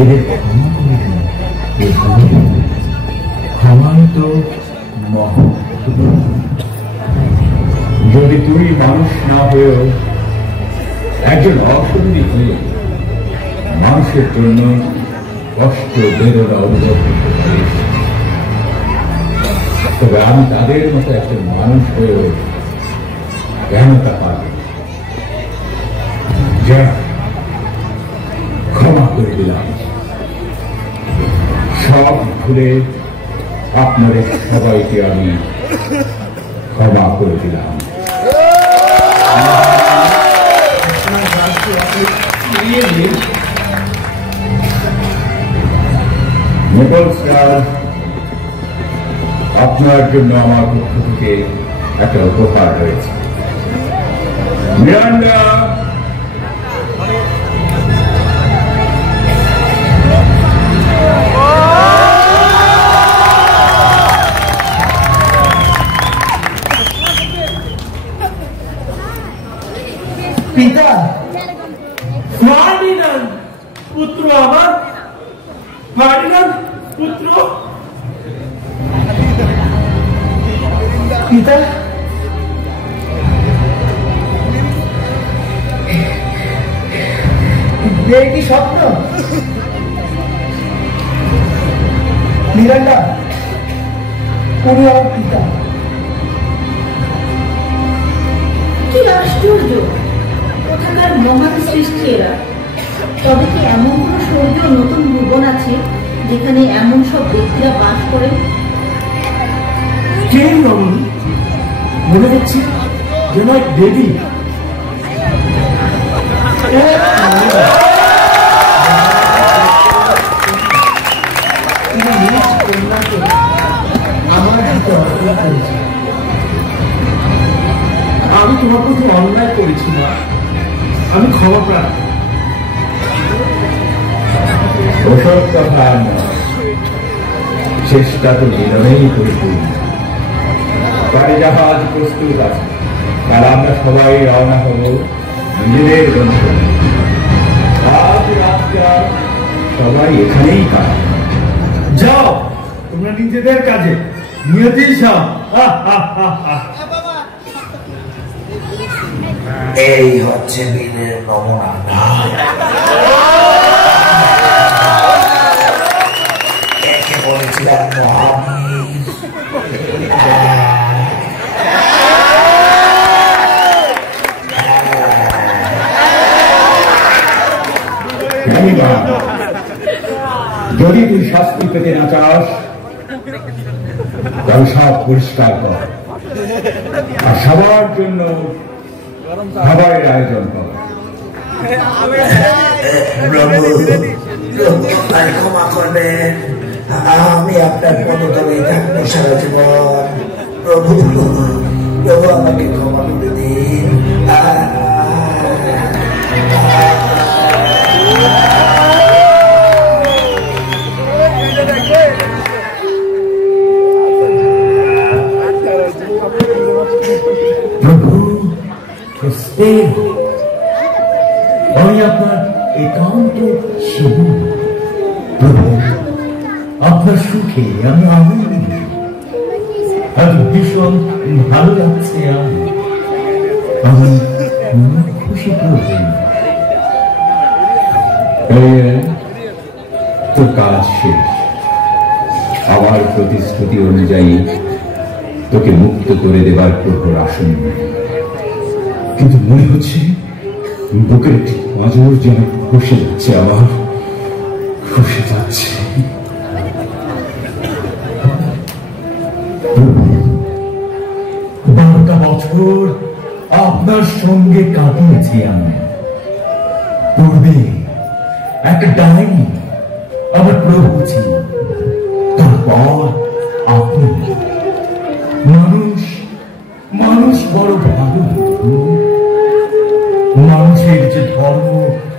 এদের ক্ষমা করে দিন। ক্ষমাই তো যদি তুই মানুষ না হয়েও একজন অসুবিধী হয়ে মানুষের জন্য কষ্ট বেদনা অনুভব করতে পারিস, তবে আমি তাদের মতো একজন মানুষ হয়েও কেন তা পারি? যা, ক্ষমা করে দিলাম। সব ভুলে আপনাদের সবাইকে আমি ক্ষমা করে দিলাম। মোগল স্যার, আপনার জন্য আমার পক্ষ থেকে একটা উপহার রয়েছে। মিরান্ডা, পিতা, ফার্ডিনান্ড পুত্র আমার, ফার্ডিনান্ড পুত্র। পিতা, কি স্বপ্ন? মিরান্ডা, উনি আমার পিতা। কি আশ্চর্য, কোথাকার মহান সৃষ্টি এরা। তবে কি এমন কোন স্বর্গীয় নতুন ভুবন আছে যেখানে এমন সব ব্যক্তিরা বাস করেন? কে রমণী? মনে হচ্ছে যেন এক দেবী। আমার হাতে অর্পণ করেছে। আমি তোমার প্রতি অন্যায় করেছি না, আমি ক্ষমা প্রার্থী। ওসব কথা চেষ্টা তো বিলনেই পরিপূর্ণ। গাড়ি জাহাজ প্রস্তুত আছে, তাহলে আমরা সবাই রওনা হব নিজেদের গন্তব্যে। আজ রাতটা সবাই এখানেই কাটাবো। যাও, তোমরা নিজেদের কাজে নিয়তি যাও। এই হচ্ছে বীরের নমুনা। একে বলেছিলাম মহাবীর। যদি তুই শাস্তি পেতে না চাস, তাহলে সব পরিষ্কার কর আর সবার জন্য খাবারের আয়োজন কর। প্রভু, ক্ষমা করবেন, আমি আপনার পদতলে থাকবো সারা জীবন। প্রভু প্রভু আমাকে ক্ষমা করে দিন। প্রভু আমি আপনার একান্ত সেবক। প্রভু আপনার সুখে আমি আনন্দিত, আজ ভীষণ ভালো লাগছে। আমি খুশি। প্রভু তোর কাজ শেষ। আমার প্রতিশ্রুতি অনুযায়ী তোকে মুক্ত করে দেবার প্রহর আসন্ন, কিন্তু মনে হচ্ছে বুকের একটি নজর যেন খসে যাচ্ছে, আমার খসে যাচ্ছে। 12টা বছর আপনার সঙ্গে কাটিয়েছি আমি। পূর্বে এক ডাইনি আমার প্রভু ছিল, তারপর আপনি। মানুষ বড় ভালো। মানুষের যে ধর্ম,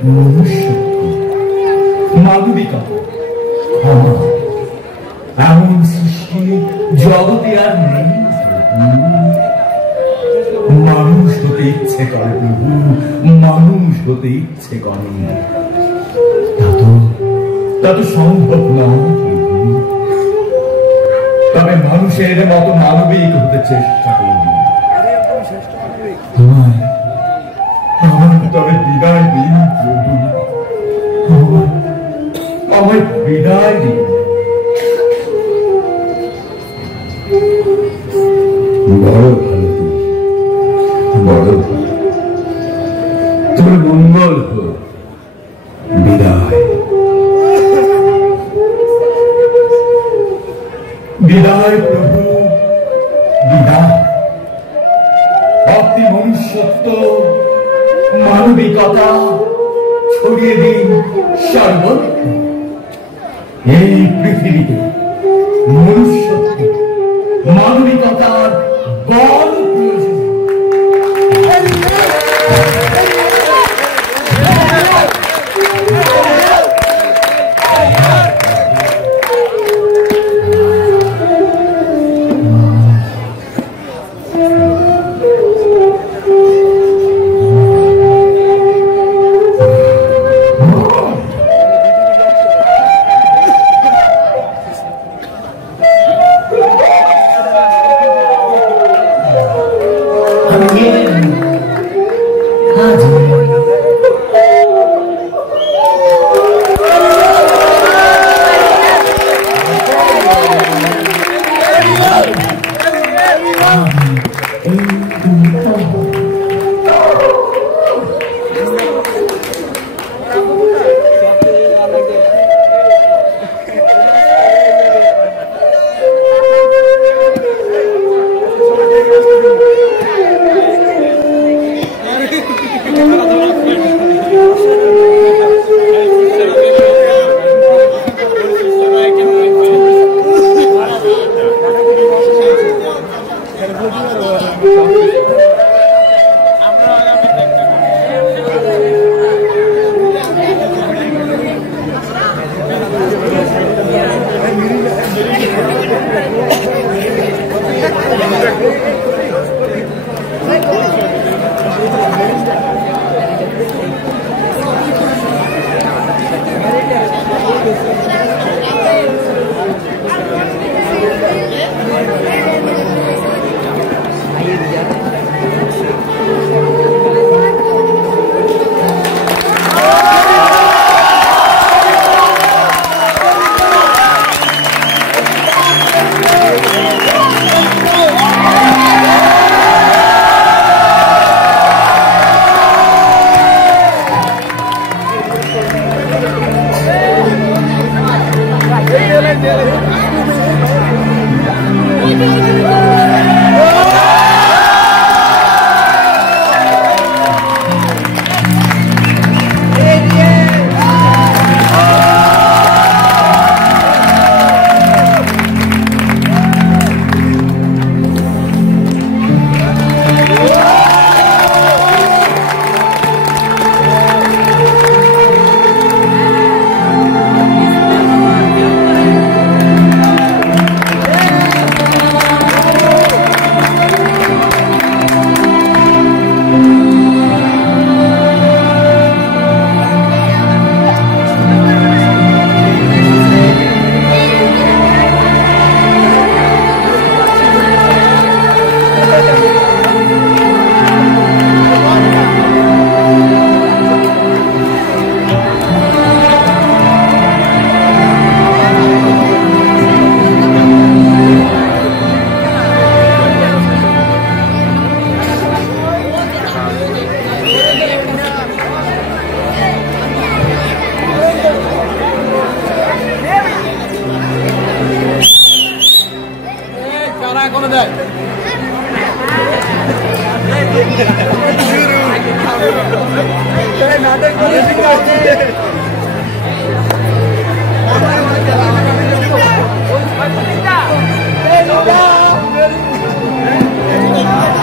মনুষ্যত্ব, মানবিকতা, ক্ষমা, এমন সৃষ্টি জগতে আর নেই। মানুষ হতে ইচ্ছে করে প্রভু, মানুষ হতে ইচ্ছে করে। তা তো সম্ভব নয়। তবে মানুষের মতো মানবিক হতে চেষ্টা করুন। আমার তবে বিদায় দিন প্রভু, আমার বিদায় দিন। বড় ভালো, বড় ভালো। তোর মঙ্গল হোক। বিদায়। বিদায় প্রভু, বিদায়। আপনি মনুষ্যত্ব, মানবিকতা ছড়িয়ে দিন সর্বত্র। এই পৃথিবীতে মনুষ্যত্ব, মানবিকতার বড় প্রয়োজন।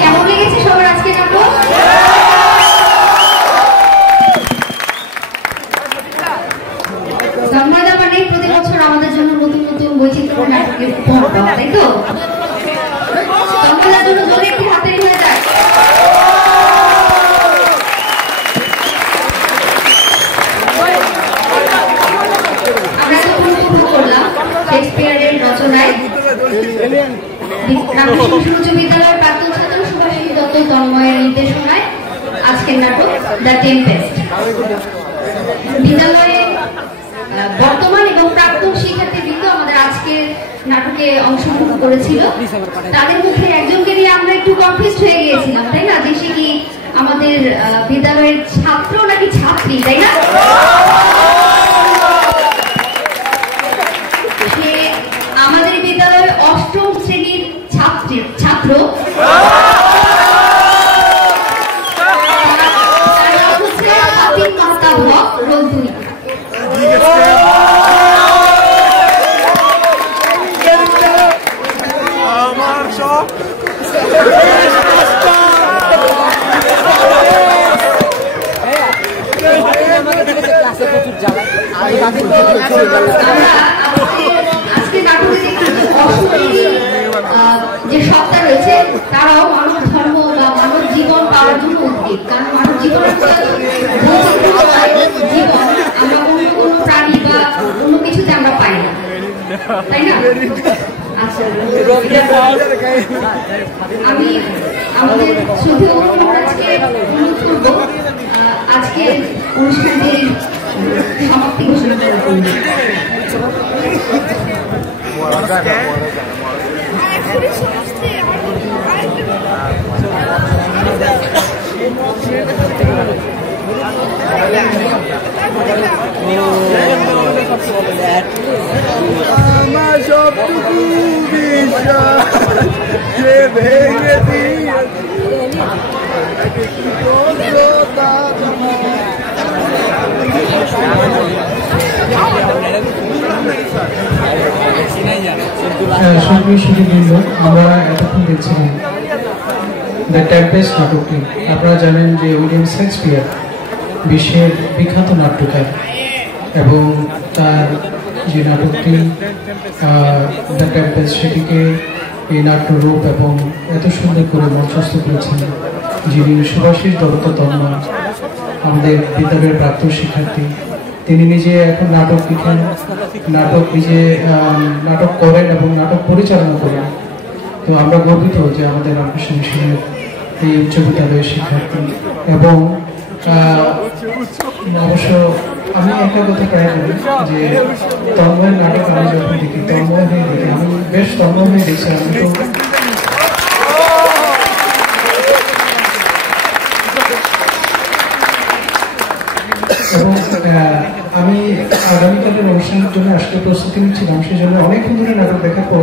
কেমন লেগেছে সবার আজকে নাটক? জন্মদা মানে প্রতি বছর আমাদের জন্য নতুন নতুন বৈচিত্র্য নাটকের উপহার দেওয়া, তাই তো? জন্মদার জন্য জোরে একটি হাতে হয়ে যায়। আমরা যখন উপভোগ করলাম শেক্সপিয়ারের রচনায় শিশু উচ্চ বিদ্যালয়ের প্রাক্তন ছাত্র সুভাষিনী দত্ত তন্ময়ের নির্দেশনায় আজকের নাটক দ্য টেম্পেস্ট। বিদ্যালয়ে বর্তমান এবং প্রাক্তন শিক্ষার্থীবৃন্দ আমাদের আজকের নাটকে অংশগ্রহণ করেছিল। তাদের মধ্যে একজনকে নিয়ে আমরা একটু কনফিউজড হয়ে গিয়েছিলাম, তাই না? যে সে কি আমাদের বিদ্যালয়ের ছাত্র নাকি ছাত্রী, তাই না? সে আমাদের বিদ্যালয়ের অষ্টম শ্রেণীর ছাত্র। তার নাম হচ্ছে হাতিম মাহতাব হক রৌদ্রি। আজকে নাটকে যে সত্তা রয়েছে তারাও মানব ধর্ম বা মানব জীবন পাওয়ার জন্য উদ্গ্রীব। কারণ মানব জীবনের জীবন আমরা কোনো প্রাণী বা অন্য কিছুতে আমরা পাই না, তাই না? আচ্ছা, আমি আমাদের শ্রদ্ধেয় মহারাজকে অনুরোধ করবো আজকে অনুষ্ঠানটির সমাপ্তি ঘোষণা করবেন। আমার সবটুকু বিশ্বাস যে ভেঙে আমরা এতক্ষণ দেখছিলাম দ্য টেম্পেস্ট নাটকটি। আপনারা জানেন যে উইলিয়াম শেক্সপিয়ার বিশ্বের বিখ্যাত নাট্যকার এবং তার যে নাটকটি দ্য টেম্পেস্ট সেটিকে এই নাট্যরূপ এবং এত সুন্দর করে মঞ্চস্থ করেছেন যিনি সুভাষিস দত্ত তন্ময়, আমাদের বিদ্যালয়ের প্রাক্তন শিক্ষার্থী। তিনি নিজে এখন নাটক লিখেন, নাটক করেন এবং নাটক পরিচালনা করেন। তো আমরা গর্বিত যে আমাদের রামকৃষ্ণ মিশনের এই উচ্চ বিদ্যালয়ের শিক্ষার্থী। এবং অবশ্য আমি একটা কথা প্রায় বলি যে তন্ময়ের নাটক আমি যখন দেখি তন্ময় হয়ে দেখি, আমি বেশ তন্ময় হয়ে দেখছি। আমি তো এবং আমি আগামীকালের অনুষ্ঠানের জন্য আসলে প্রস্তুতি নিচ্ছিলাম, সেই জন্য অনেকক্ষণ ধরে নাটক দেখার পর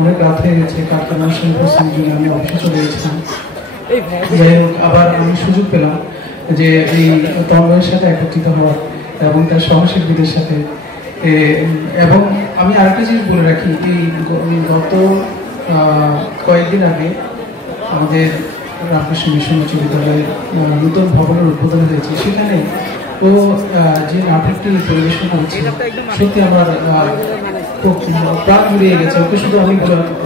অনেক রাত হয়ে গেছে। কালকে অনুষ্ঠানের প্রস্তুতির জন্য আমি অফিসে চলে গেছিলাম। যাই হোক, আবার আমি সুযোগ পেলাম যে এই তন্ময়ের সাথে একত্রিত হওয়ার এবং তার সহশিল্পীদের সাথে। এবং আমি আরেকটা জিনিস বলে রাখি, এই গত কয়েকদিন আগে আমাদের রামকৃষ্ণ মিশন উচ্চ বিদ্যালয়ের নতুন ভবনের উদ্বোধন হয়েছে। সেখানে তো যে নাটকটি পরিবেশন করছে সত্যি আমার খুব প্রাণ জুড়িয়ে গেছে। ওকে শুধু আমি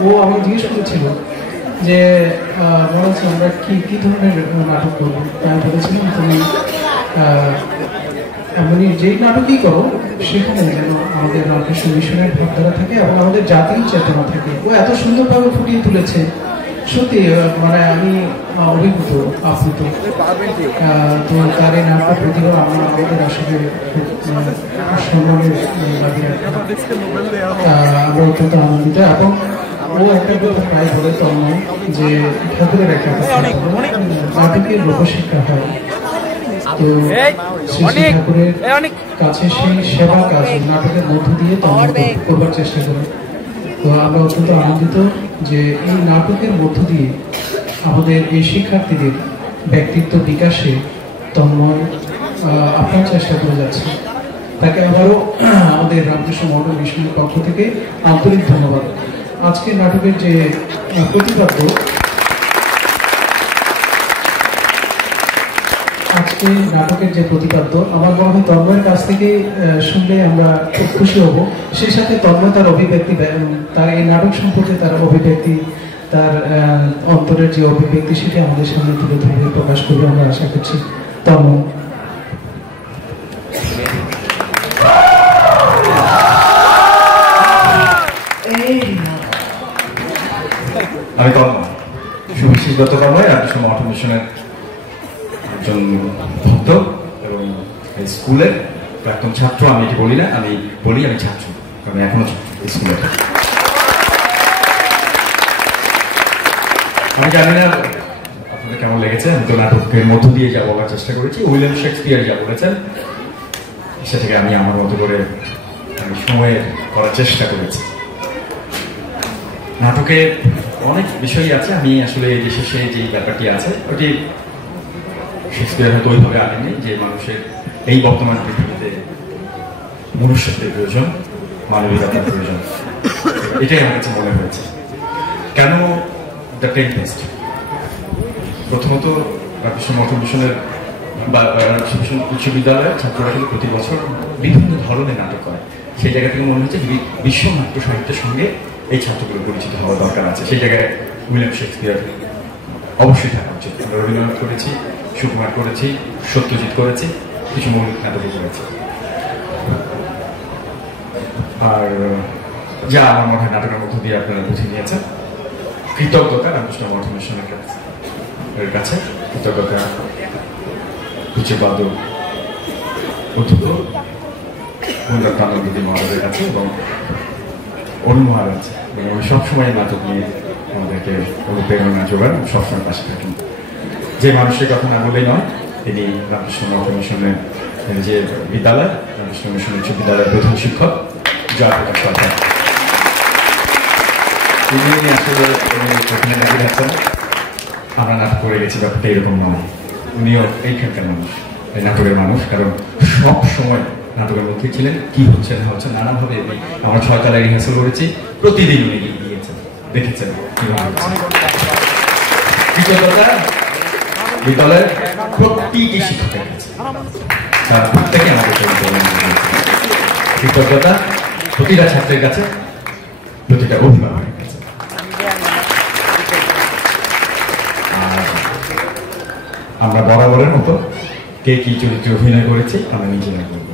ও আমাকে জিজ্ঞেস করেছিল যে মনে হচ্ছে আমরা কি ধরনের নাটক করবো। আমি বলেছিলাম তুমি এমনি যেই নাটকই করো সেখানে যেন আমাদের রামকৃষ্ণ মিশনের ভাবধারা থাকে এবং আমাদের জাতীয় চেতনা থাকে। ও এত সুন্দরভাবে ফুটিয়ে তুলেছে, সত্যি মানে আমি অভিভূত আপ্লুত। তো তার এই নাটক প্রতিভা আমাদের আসলে সম্মানের লাগে। আমরা অত্যন্ত আনন্দিত। এবং ও একটা কথা প্রায় বলে তন্ময় যে ঠাকুরের একটা নাটকের লোকশিক্ষা হয়। তো শ্রী ঠাকুরের কাছে সেই সেবা কাজ নাটকের মধ্য দিয়ে তন্ময় করবার চেষ্টা করে। তো আমরা অত্যন্ত আনন্দিত যে এই নাটকের মধ্য দিয়ে আমাদের এই শিক্ষার্থীদের ব্যক্তিত্ব বিকাশে তন্ময় আপনার চেষ্টা করে যাচ্ছে। তাকে আবারও আমাদের রামকৃষ্ণ মডেল মিশনের পক্ষ থেকে আন্তরিক ধন্যবাদ। আজকে নাটকের যে প্রতিপাদ্য, আমার মনে হয় তন্ময়ের কাছ থেকে শুনলে আমরা খুব খুশি হব। সেই সাথে তন্ময় তার অভিব্যক্তি, তার এই নাটক সম্পর্কে তার অভিব্যক্তি, তার অন্তরের যে অভিব্যক্তি সেটি আমাদের সামনে তুলে ধরে প্রকাশ করবে আমরা আশা করছি। তন্ময়। আমি তন্ময়, শুভাশিস দত্ত তন্ময়, রামকৃষ্ণ মঠন মিশনের একজন ভক্ত এবং স্কুলের প্রাক্তন ছাত্র। আমি এটি বলি না, আমি বলি আমি ছাত্র, কারণ এখনো ছাত্র স্কুলের। আমি জানি না আপনাদের কেমন লেগেছে। আমি তো নাটকের মধ্য দিয়ে যা বলার চেষ্টা করেছি, উইলিয়াম শেক্সপিয়ার যা বলেছেন সেটাকে আমি আমার মতো করে আমি সময়ে করার চেষ্টা করেছি। নাটকে অনেক বিষয় আছে, আমি আসলে এই শেষে যে ব্যাপারটি আছে ওটি শেক্সপিয়ার হয়তো ওইভাবে আনেননি, যে মানুষের এই বর্তমান পৃথিবীতে মনুষ্যত্বের প্রয়োজন, মানবিকতার প্রয়োজন। এটাই আমার কাছে মনে হয়েছে। কেন দ্য টেম্পেস্ট? প্রথমত রামকৃষ্ণ মঠন মিশনের বা রামকৃষ্ণ মিশন উচ্চ বিদ্যালয়ের ছাত্ররা কিন্তু প্রতি বছর বিভিন্ন ধরনের নাটক করে। সেই জায়গা থেকে মনে হচ্ছে বিশ্ব নাট্য সাহিত্যের সঙ্গে এই ছাত্রগুলো পরিচিত হওয়া দরকার আছে। সেই জায়গায় উইলিয়াম শেক্সপিয়ার অবশ্যই থাকা উচিত। আমরা রবীন্দ্রনাথ করেছি, সুকুমার করেছি, সত্যজিৎ করেছি, কিছু মৌলিক নাটকও করেছি। আর যা আমার মনে হয় নাটকের মধ্য দিয়ে আপনারা বুঝে নিয়েছেন। কৃতজ্ঞতা রামকৃষ্ণ মঠন মিশনের কাছে, কৃতজ্ঞতা পূজ্যপাদ অধ্যক্ষ পুণ্যানন্দী মহারাজের কাছে এবং অরুণ মহারাজ। আমি সবসময় নাটক নিয়ে আমাদেরকে অনুপ্রেরণা যোগান, সবসময় পাশে থাকেন। যে মানুষের কথা না বলেই নয়, তিনি রামকৃষ্ণ মঠন মিশনের যে বিদ্যালয়, রামকৃষ্ণ মিশন উচ্চ বিদ্যালয়ের প্রধান শিক্ষক জয়প্রকাশ সরকার। তিনি আসলে ওখানে দাঁড়িয়ে আছেন, আমরা নাটক করে গেছি, ব্যাপারটা এরকম নয়। উনিও এইখানকার মানুষ, এই নাটকের মানুষ, কারণ সব সময় নাটকের মধ্যে ছিলেন। কি হচ্ছে না হচ্ছে নানাভাবে আমরা 6 তলায় রিহার্সাল করেছি, প্রতিদিন উনি গিয়েছেন, দেখেছেন কৃতজ্ঞতা বিদ্যালয়ের প্রতিটি শিক্ষকের কাছে, তার প্রত্যেকে আমাদের কৃতজ্ঞতা প্রতিটা ছাত্রের কাছে, প্রতিটা অভিভাবকের কাছে। আর আমরা বরাবরের মতো কে কি চরিত্রে অভিনয় করেছি আমরা নিজেরা করব।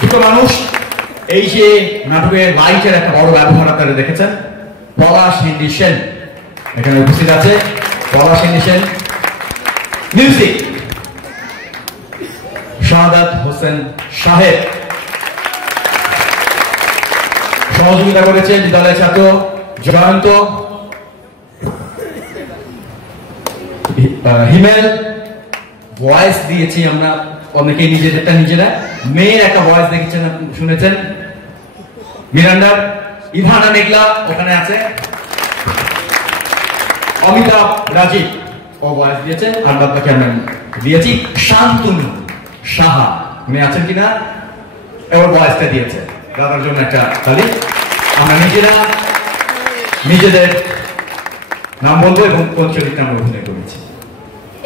দুটো মানুষ, এই যে নাটকের লাইটের একটা বড় ব্যবহার আপনারা দেখেছেন, পলাশ হিন্দি সেন এখানে উপস্থিত আছে। পলাশ হিন্দি সেন, মিউজিক শাহাদাত হোসেন সাহেব, সহযোগিতা করেছে বিদ্যালয়ের ছাত্র জয়ন্ত, হিমেল। ভয়েস দিয়েছি আমরা অনেকেই নিজেদেরটা নিজেরা, মেয়ের একটা ভয়েস দেখেছেন শুনেছেন মিরান্ডার। ইভানা মেঘলা ওখানে আছে, অমিতাভ রাজীব ও ভয়েস দিয়েছে, আর বাদবাকি আমরা দিয়েছি। শান্তনু সাহা মেয়ে আছেন কিনা, এবার ভয়েসটা দিয়েছে। দাদার জন্য একটা তালি। আমরা নিজেরা নিজেদের নাম বলবো এবং কোন চরিত্রে আমরা অভিনয় করেছি।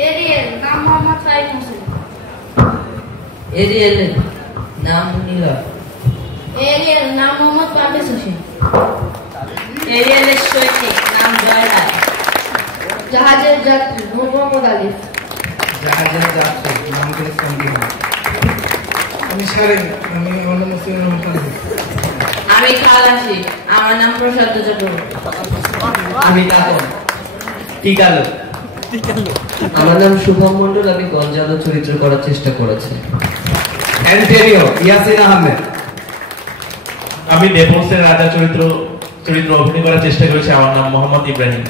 এরিয়েল, নাম মোহাম্মদ সাইদ হোসেন। এরিয়েল, নাম মুনিরা। এরিয়েল, নাম মোহাম্মদ পারভেজ হোসেন। এরিয়েলের সৈনিক, নাম জয়রাজ। জাহাজের যাত্রী, নূর মোহাম্মদ আলিফ। জাহাজের যাত্রী, নাম করে সঙ্গীমা। আমি সারেন, আমি আমার মুসলিম রহমান। আমি খালাসি, আমার নাম প্রসাদ চক্রবর্তী। আমি কাকন টিকালো। আমার নাম শুভম মন্ডল, আমি গঞ্জালো চরিত্র করার চেষ্টা করেছি। অ্যান্টেরিও ইয়াসিন আহমেদ। আমি নেপলসের রাজা চরিত্র অভিনয় করার চেষ্টা করেছি। আমার নাম মোহাম্মদ ইব্রাহিম।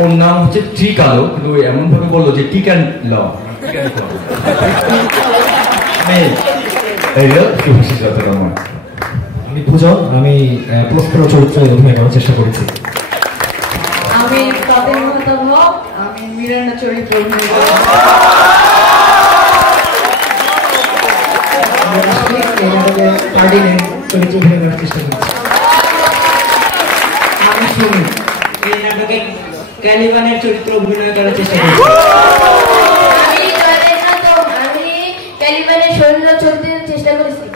ওর নাম হচ্ছে টিকালো, কিন্তু এমন ভাবে বললো যে টিকান ল। এই শুভাশিস দত্ত। আমি পূজন, আমি প্রশ্ন চরিত্রে অভিনয় করার চেষ্টা করেছি। আমি তাদের মহতাব, আমি মিরান্ডা চরিত্র অভিনয় চরিত্র অভিনয় করার চেষ্টা করেছি। আমি শুনি এই নাটকে ক্যালিবানের চরিত্র অভিনয় করার চেষ্টা করেছি। আমি ক্যালিবানের সৈন্য চরিত্রের চেষ্টা করেছি।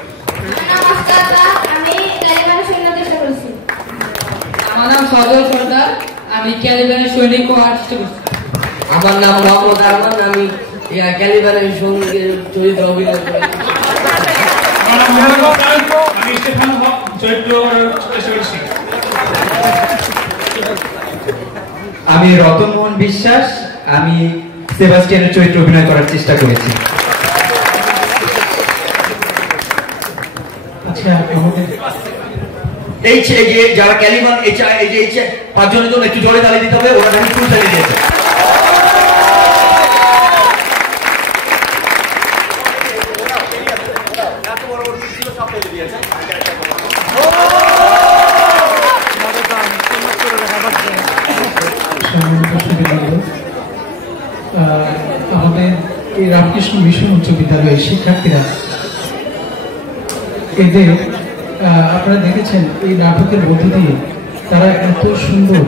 আমি ক্যালিবানের সৈন্য চেষ্টা করেছি। আমার নাম সজল সর্দার, আমি ক্যালিবানের সৈনিক হওয়ার চেষ্টা করছি। আমার নাম মোহাম্মদ আরমান, আমি ক্যালিবানের সঙ্গে চরিত্র অভিনয় করেছি। আমি স্টেফান হক চরিত্র চেষ্টা করেছি। আমি রতন মোহন বিশ্বাস, আমি সেবাস্টিয়ানের চরিত্র অভিনয় করার চেষ্টা করেছি। আচ্ছা, আমাদের এই যে যারা ক্যালিবান এই যে 5 জনের জন্য একটু জোরে তালি দিতে হবে, ওরা নাকি ফুল তালি দিয়েছে। আমাদের এই রামকৃষ্ণ মিশন উচ্চ বিদ্যালয়ের শিক্ষার্থীরা, এদের আপনারা দেখেছেন এই নাটকের মধ্য দিয়ে তারা এত সুন্দর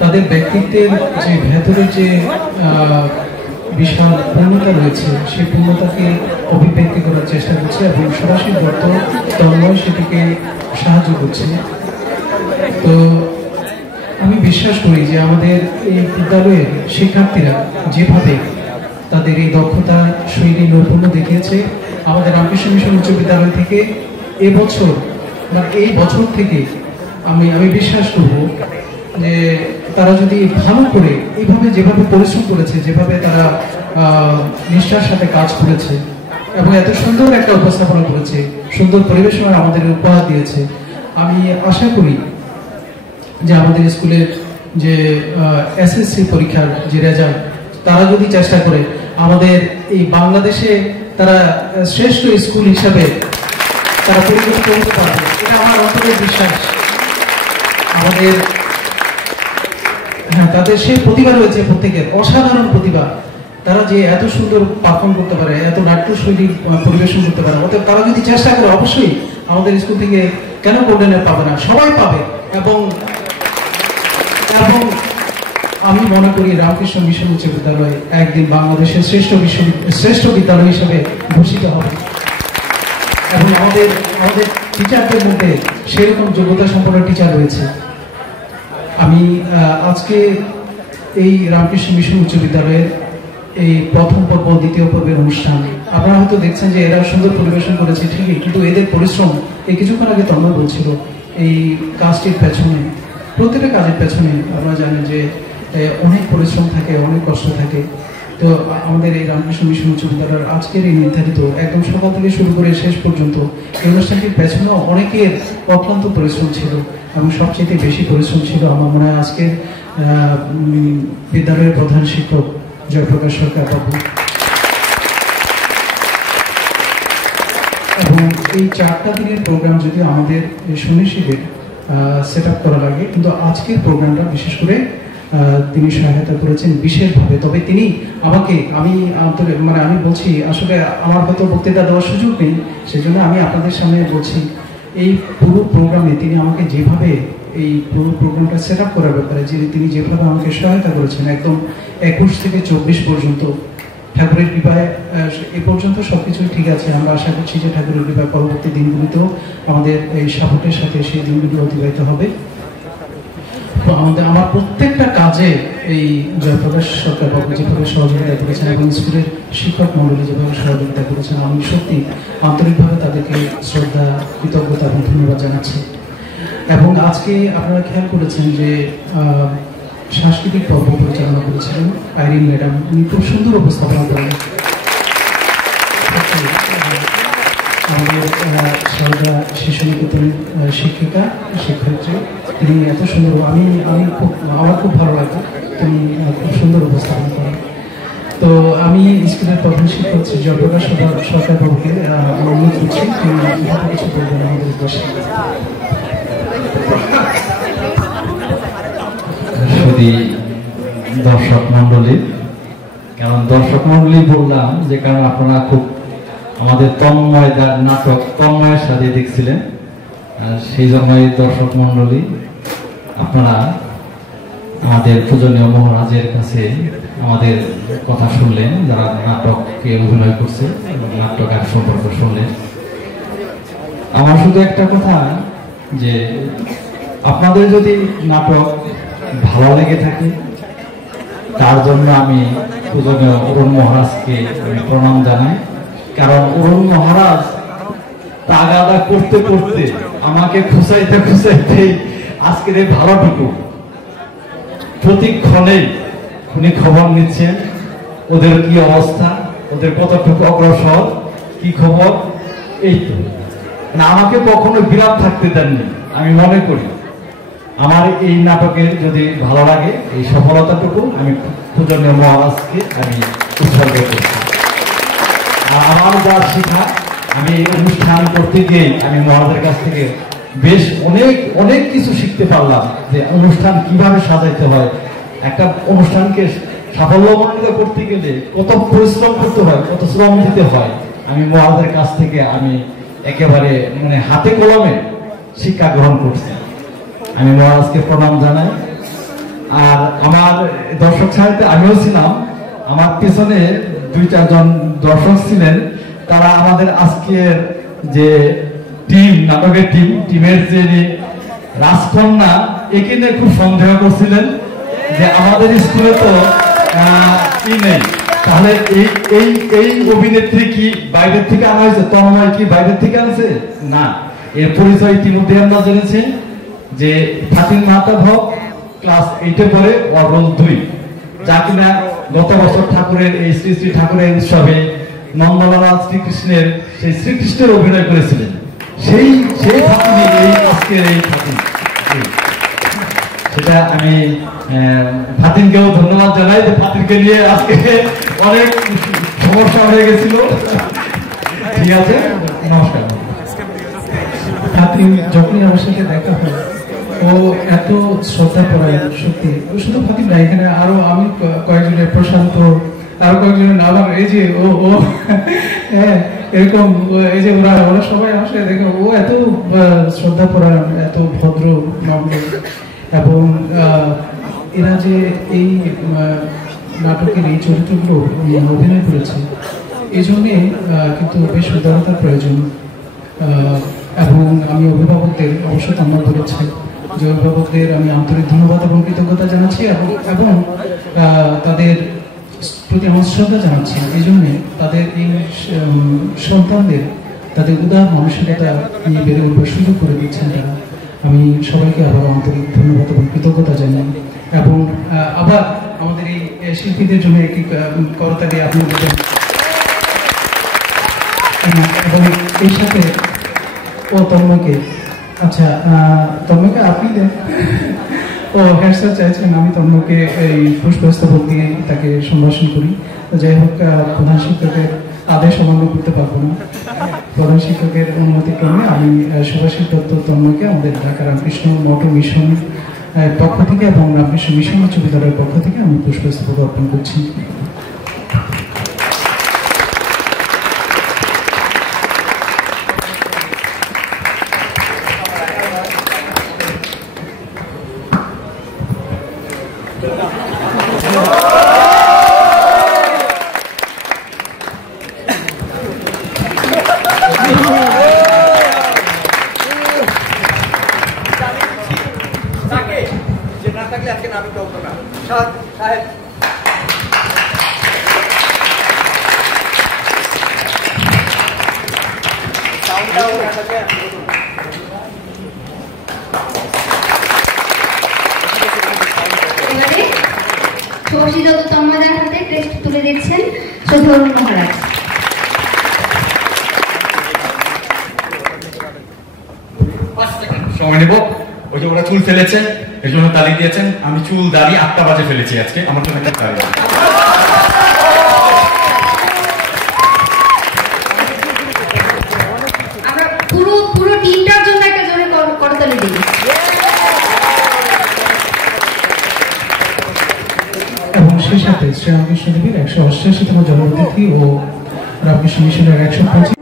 তাদের ব্যক্তিত্বের যে ভেতরের যে বিশাল পূর্ণতা রয়েছে সেই পূর্ণতাকে অভিব্যক্তি করার চেষ্টা করছে এবং সরাসরি তন্ময় সেটিকে সাহায্য করছে। তো আমি বিশ্বাস করি যে আমাদের এই বিদ্যালয়ের শিক্ষার্থীরা যেভাবে তাদের এই দক্ষতা শৈলী নৈপুণ্য দেখিয়েছে, আমাদের রামকৃষ্ণ মিশন উচ্চ বিদ্যালয় থেকে এবছর এই বছর থেকে আমি বিশ্বাস করব যে তারা যদি ভালো করে এইভাবে যেভাবে পরিশ্রম করেছে, যেভাবে তারা নিষ্ঠার সাথে কাজ করেছে এবং এত সুন্দর একটা উপস্থাপনা করেছে, সুন্দর পরিবেশনা আমাদের উপহার দিয়েছে, আমি আশা করি যে আমাদের স্কুলের যে এসএসসি পরীক্ষার যে রেজাল্ট, তারা যদি চেষ্টা করে আমাদের এই বাংলাদেশে তারা শ্রেষ্ঠ স্কুল হিসাবে তারা পরিণত করতে পারবে, এটা আমার অন্তরের বিশ্বাস। আমাদের তাদের সেই প্রতিভা রয়েছে, প্রত্যেকের অসাধারণ প্রতিভা, তারা যে এত সুন্দর পারফর্ম করতে পারে, এত নাট্যশৈলী পরিবেশন করতে পারে, অতএব তারা যদি চেষ্টা করে অবশ্যই আমাদের স্কুল থেকে কেন গোল্ডেন পাবে না, সবাই পাবে। এবং আমি মনে করি রামকৃষ্ণ মিশন উচ্চ বিদ্যালয় একদিন বাংলাদেশের শ্রেষ্ঠ বিদ্যালয় হিসেবে ঘোষিত হবে এবং আমাদের টিচারদের মধ্যে সেরকম যোগ্যতা সম্পন্ন টিচার রয়েছে। আমি আজকে এই রামকৃষ্ণ মিশন উচ্চ বিদ্যালয়ের এই প্রথম পর্ব দ্বিতীয় পর্বের অনুষ্ঠান আপনারা হয়তো দেখছেন যে এরা সুন্দর পরিবেশন করেছে ঠিকই, কিন্তু এদের পরিশ্রম এই কিছুক্ষণ আগে তন্ময় বলছিল এই কাজটির পেছনে, প্রত্যেকটা কাজের পেছনে আপনারা জানেন যে অনেক পরিশ্রম থাকে, অনেক কষ্ট থাকে। তো আমাদের এই রামকৃষ্ণ মিশন উচ্চ বিদ্যালয়ের আজকের এই নির্ধারিত একদম সকাল থেকে শুরু করে শেষ পর্যন্ত এই অনুষ্ঠানটির পেছনেও অনেকের অক্লান্ত পরিশ্রম ছিল এবং সবচেয়ে বেশি পরিশ্রম ছিল আমার মনে হয় আজকের বিদ্যালয়ের প্রধান শিক্ষক জয়প্রকাশ সরকার বাবু। এবং এই 4টা দিনের প্রোগ্রাম যদি আমাদের সন্ন্যাসীদের সেট আপ করা লাগে, কিন্তু আজকের প্রোগ্রামটা বিশেষ করে তিনি সহায়তা করেছেন বিশেষভাবে। তবে তিনি আমাকে আমি বলছি, আসলে আমার হয়তো বক্তৃতা দেওয়ার সুযোগ নেই, সেজন্য আমি আপনাদের সামনে বলছি এই পুরো প্রোগ্রামে তিনি আমাকে যেভাবে এই পুরো প্রোগ্রামটা সেট আপ করার ব্যাপারে তিনি যেভাবে আমাকে সহায়তা করেছেন, একদম 21 থেকে 24 পর্যন্ত ঠাকুরের কৃপায় এ পর্যন্ত সবকিছুই ঠিক আছে। আমরা আশা করছি যে ঠাকুরের কৃপায় পরবর্তী দিনগুলিতেও আমাদের এই সাপোর্টের সাথে সেই দিনগুলি অতিবাহিত হবে। তো আমার প্রত্যেকটা কাজে এই জয়প্রকাশ সরকার বাবু যেভাবে সহযোগিতা করেছেন এবং স্কুলের শিক্ষক মন্ডলী যেভাবে সহযোগিতা করেছেন, আমি সত্যি আন্তরিকভাবে তাদেরকে শ্রদ্ধা, কৃতজ্ঞতা এবং ধন্যবাদ জানাচ্ছি। এবং আজকে আপনারা খেয়াল করেছেন যে সাংস্কৃতিক পর্ব পরিচালনা করেছিলেন আইরিন ম্যাডাম, উনি খুব সুন্দর উপস্থাপনা করেন। আমাদের সারদা শিশু নিকেতনের শিক্ষার্থী, তিনি এত সুন্দর, আমার খুব ভালো লাগে, তিনি খুব সুন্দর উপস্থাপন করেন। তো আমি স্কুলের প্রধান শিক্ষক জয়প্রকাশ সরকার বাবুকে অনুরোধ করছি তিনি কিছু বলবেন আমাদের উদ্দেশ্যে। শুধু দর্শক মন্ডলী, কারণ দর্শক মন্ডলী বললাম যে কারণ আপনারা খুব আমাদের তন্ময় নাটক তন্ময়ের সাথে দেখছিলেন, সেই জন্যই দর্শক মন্ডলী আপনারা আমাদের পূজনীয় মহারাজের কাছে আমাদের কথা শুনলেন, যারা নাটকে অভিনয় করছে নাট্যকার সম্পর্ক শুনলেন। আমার শুধু একটা কথা, যে আপনাদের যদি নাটক ভালো লেগে থাকে তার জন্য আমি পূজনীয় অরুণ মহারাজকে আমি প্রণাম জানাই। কারণ অরুণ মহারাজ তাগাদা করতে করতে আমাকে খুঁচাইতে খুঁচাইতে আজকের এই ভালোটুকু প্রতিক্ষণেই উনি খবর নিচ্ছেন, ওদের কি অবস্থা, ওদের কতটুকু অগ্রসর, কি খবর। এই তো না, আমাকে কখনো বিরাট থাকতে দেননি। আমি মনে করি আমার এই নাটকের যদি ভালো লাগে, এই সফলতাটুকু আমি পূজনীয় মহারাজকে আমি উৎসর্গ করছি। আর আমার যা শেখা, আমি এই অনুষ্ঠান করতে গিয়ে আমি মহারাজের কাছ থেকে বেশ অনেক কিছু শিখতে পারলাম, যে অনুষ্ঠান কিভাবে সাজাইতে হয়, একটা অনুষ্ঠানকে সাফল্যমণ্ডিত করতে গেলে কত পরিশ্রম করতে হয়, কত শ্রম দিতে হয়। আমি মহারাজের কাছ থেকে আমি একেবারে মানে হাতে কলমে শিক্ষা গ্রহণ করছি। আমি মহারাজকে প্রণাম জানাই। আর আমার দর্শক সারিতে আমিও ছিলাম, আমার পেছনে 2-4 জন দর্শক ছিলেন, তারা আমাদের আজকের যে টিম, নাটকের টিমের যে রাজকন্যা, একে নিয়ে খুব সন্দেহ করছিলেন যে আমাদের স্কুলে তো কি নেই, তাহলে এই অভিনেত্রী কি বাইরের থেকে আনা হয়েছে, তন্ময় কি বাইরের থেকে আনছে? না, এর পরিচয় ইতিমধ্যে আমরা জেনেছি যে ফাতিন মাহতাব হক ক্লাস 8-এ পড়ে, ওর রোল 2, যা কিনা গত বছর ঠাকুরের এই শ্রী শ্রী ঠাকুরের উৎসবে নন্দলাল শ্রীকৃষ্ণের সেই শ্রীকৃষ্ণের অভিনয় করেছিলেন। সেই ফাতিনি এই আজকের এই ফাতিন, সেটা আমি ফাতিনকেও ধন্যবাদ জানাই যে ফাতিনকে নিয়ে আজকে অনেক সমস্যা হয়ে গেছিল। ঠিক আছে, নমস্কার। ফাতিন যখনই আমার সাথে দেখা হয়, ও এত শ্রদ্ধা পড়ায়, সত্যি। শুধু ফাতিন না, এখানে আরো আমি কয়েকজনের, প্রশান্ত, আরো কয়েকজনের নাম, এই যে ও হ্যাঁ এরকম, এই যে ওরা সবাই আসে দেখে, ও এত শ্রদ্ধা পড়ায়, এত ভদ্র নম্র। এবং এরা যে এই নাটকের এই চরিত্রগুলো অভিনয় করেছে, এই জন্যে কিন্তু বেশ উদারতার প্রয়োজন। এবং আমি অভিভাবকদের, অবশ্য তোমরা বলেছে যে অভিভাবকদের আমি আন্তরিক ধন্যবাদ এবং কৃতজ্ঞতা জানাচ্ছি, এবং তাদের প্রতি আমার শ্রদ্ধা জানাচ্ছি। এই জন্যে তাদের এই সন্তানদের তাদের উদার মানসিকতা নিয়ে বেড়ে উঠবার সুযোগ করে দিচ্ছেন তারা। আমি সবাইকে আবার আন্তরিক ধন্যবাদ এবং কৃতজ্ঞতা জানাই। এবং আবার আমাদের এই শিল্পীদের জন্য একটি করতালি আপনি দেবেন। এবং এই সাথে ও তন্ময়কে, আচ্ছা তন্ময়কে আপনি দেন। ও হ্যাঁ স্যার চাইছেন আমি তন্ময়কে এই পুষ্পস্তবক দিয়ে তাকে সম্ভাষণ করি। যাই হোক, প্রধান শিক্ষকের আদেশ অমান্য করতে পারবো না। প্রধান শিক্ষকের অনুমতিক্রমে আমি সুভাষিত দত্ত তন্ময়কে আমাদের ঢাকা রামকৃষ্ণ মঠ মিশন পক্ষ থেকে এবং রামকৃষ্ণ মিশন উচ্চ বিদ্যালয়ের পক্ষ থেকে আমি পুষ্পস্তবক অর্পণ করছি। তুলে দিচ্ছেন শ্রদ্ধেয় অরুণ মহারাজ। সময় নেব। ওই যে ওরা চুল ফেলেছে, এর জন্য তালি দিয়েছেন। আমি চুল দাড়ি 8টা বাজে ফেলেছি আজকে, আমার জন্য একটা তালি। সেই সাথে শ্রী রামকৃষ্ণ দেবীর 188তম জন্মতিথি ও রামকৃষ্ণ মিশনের 125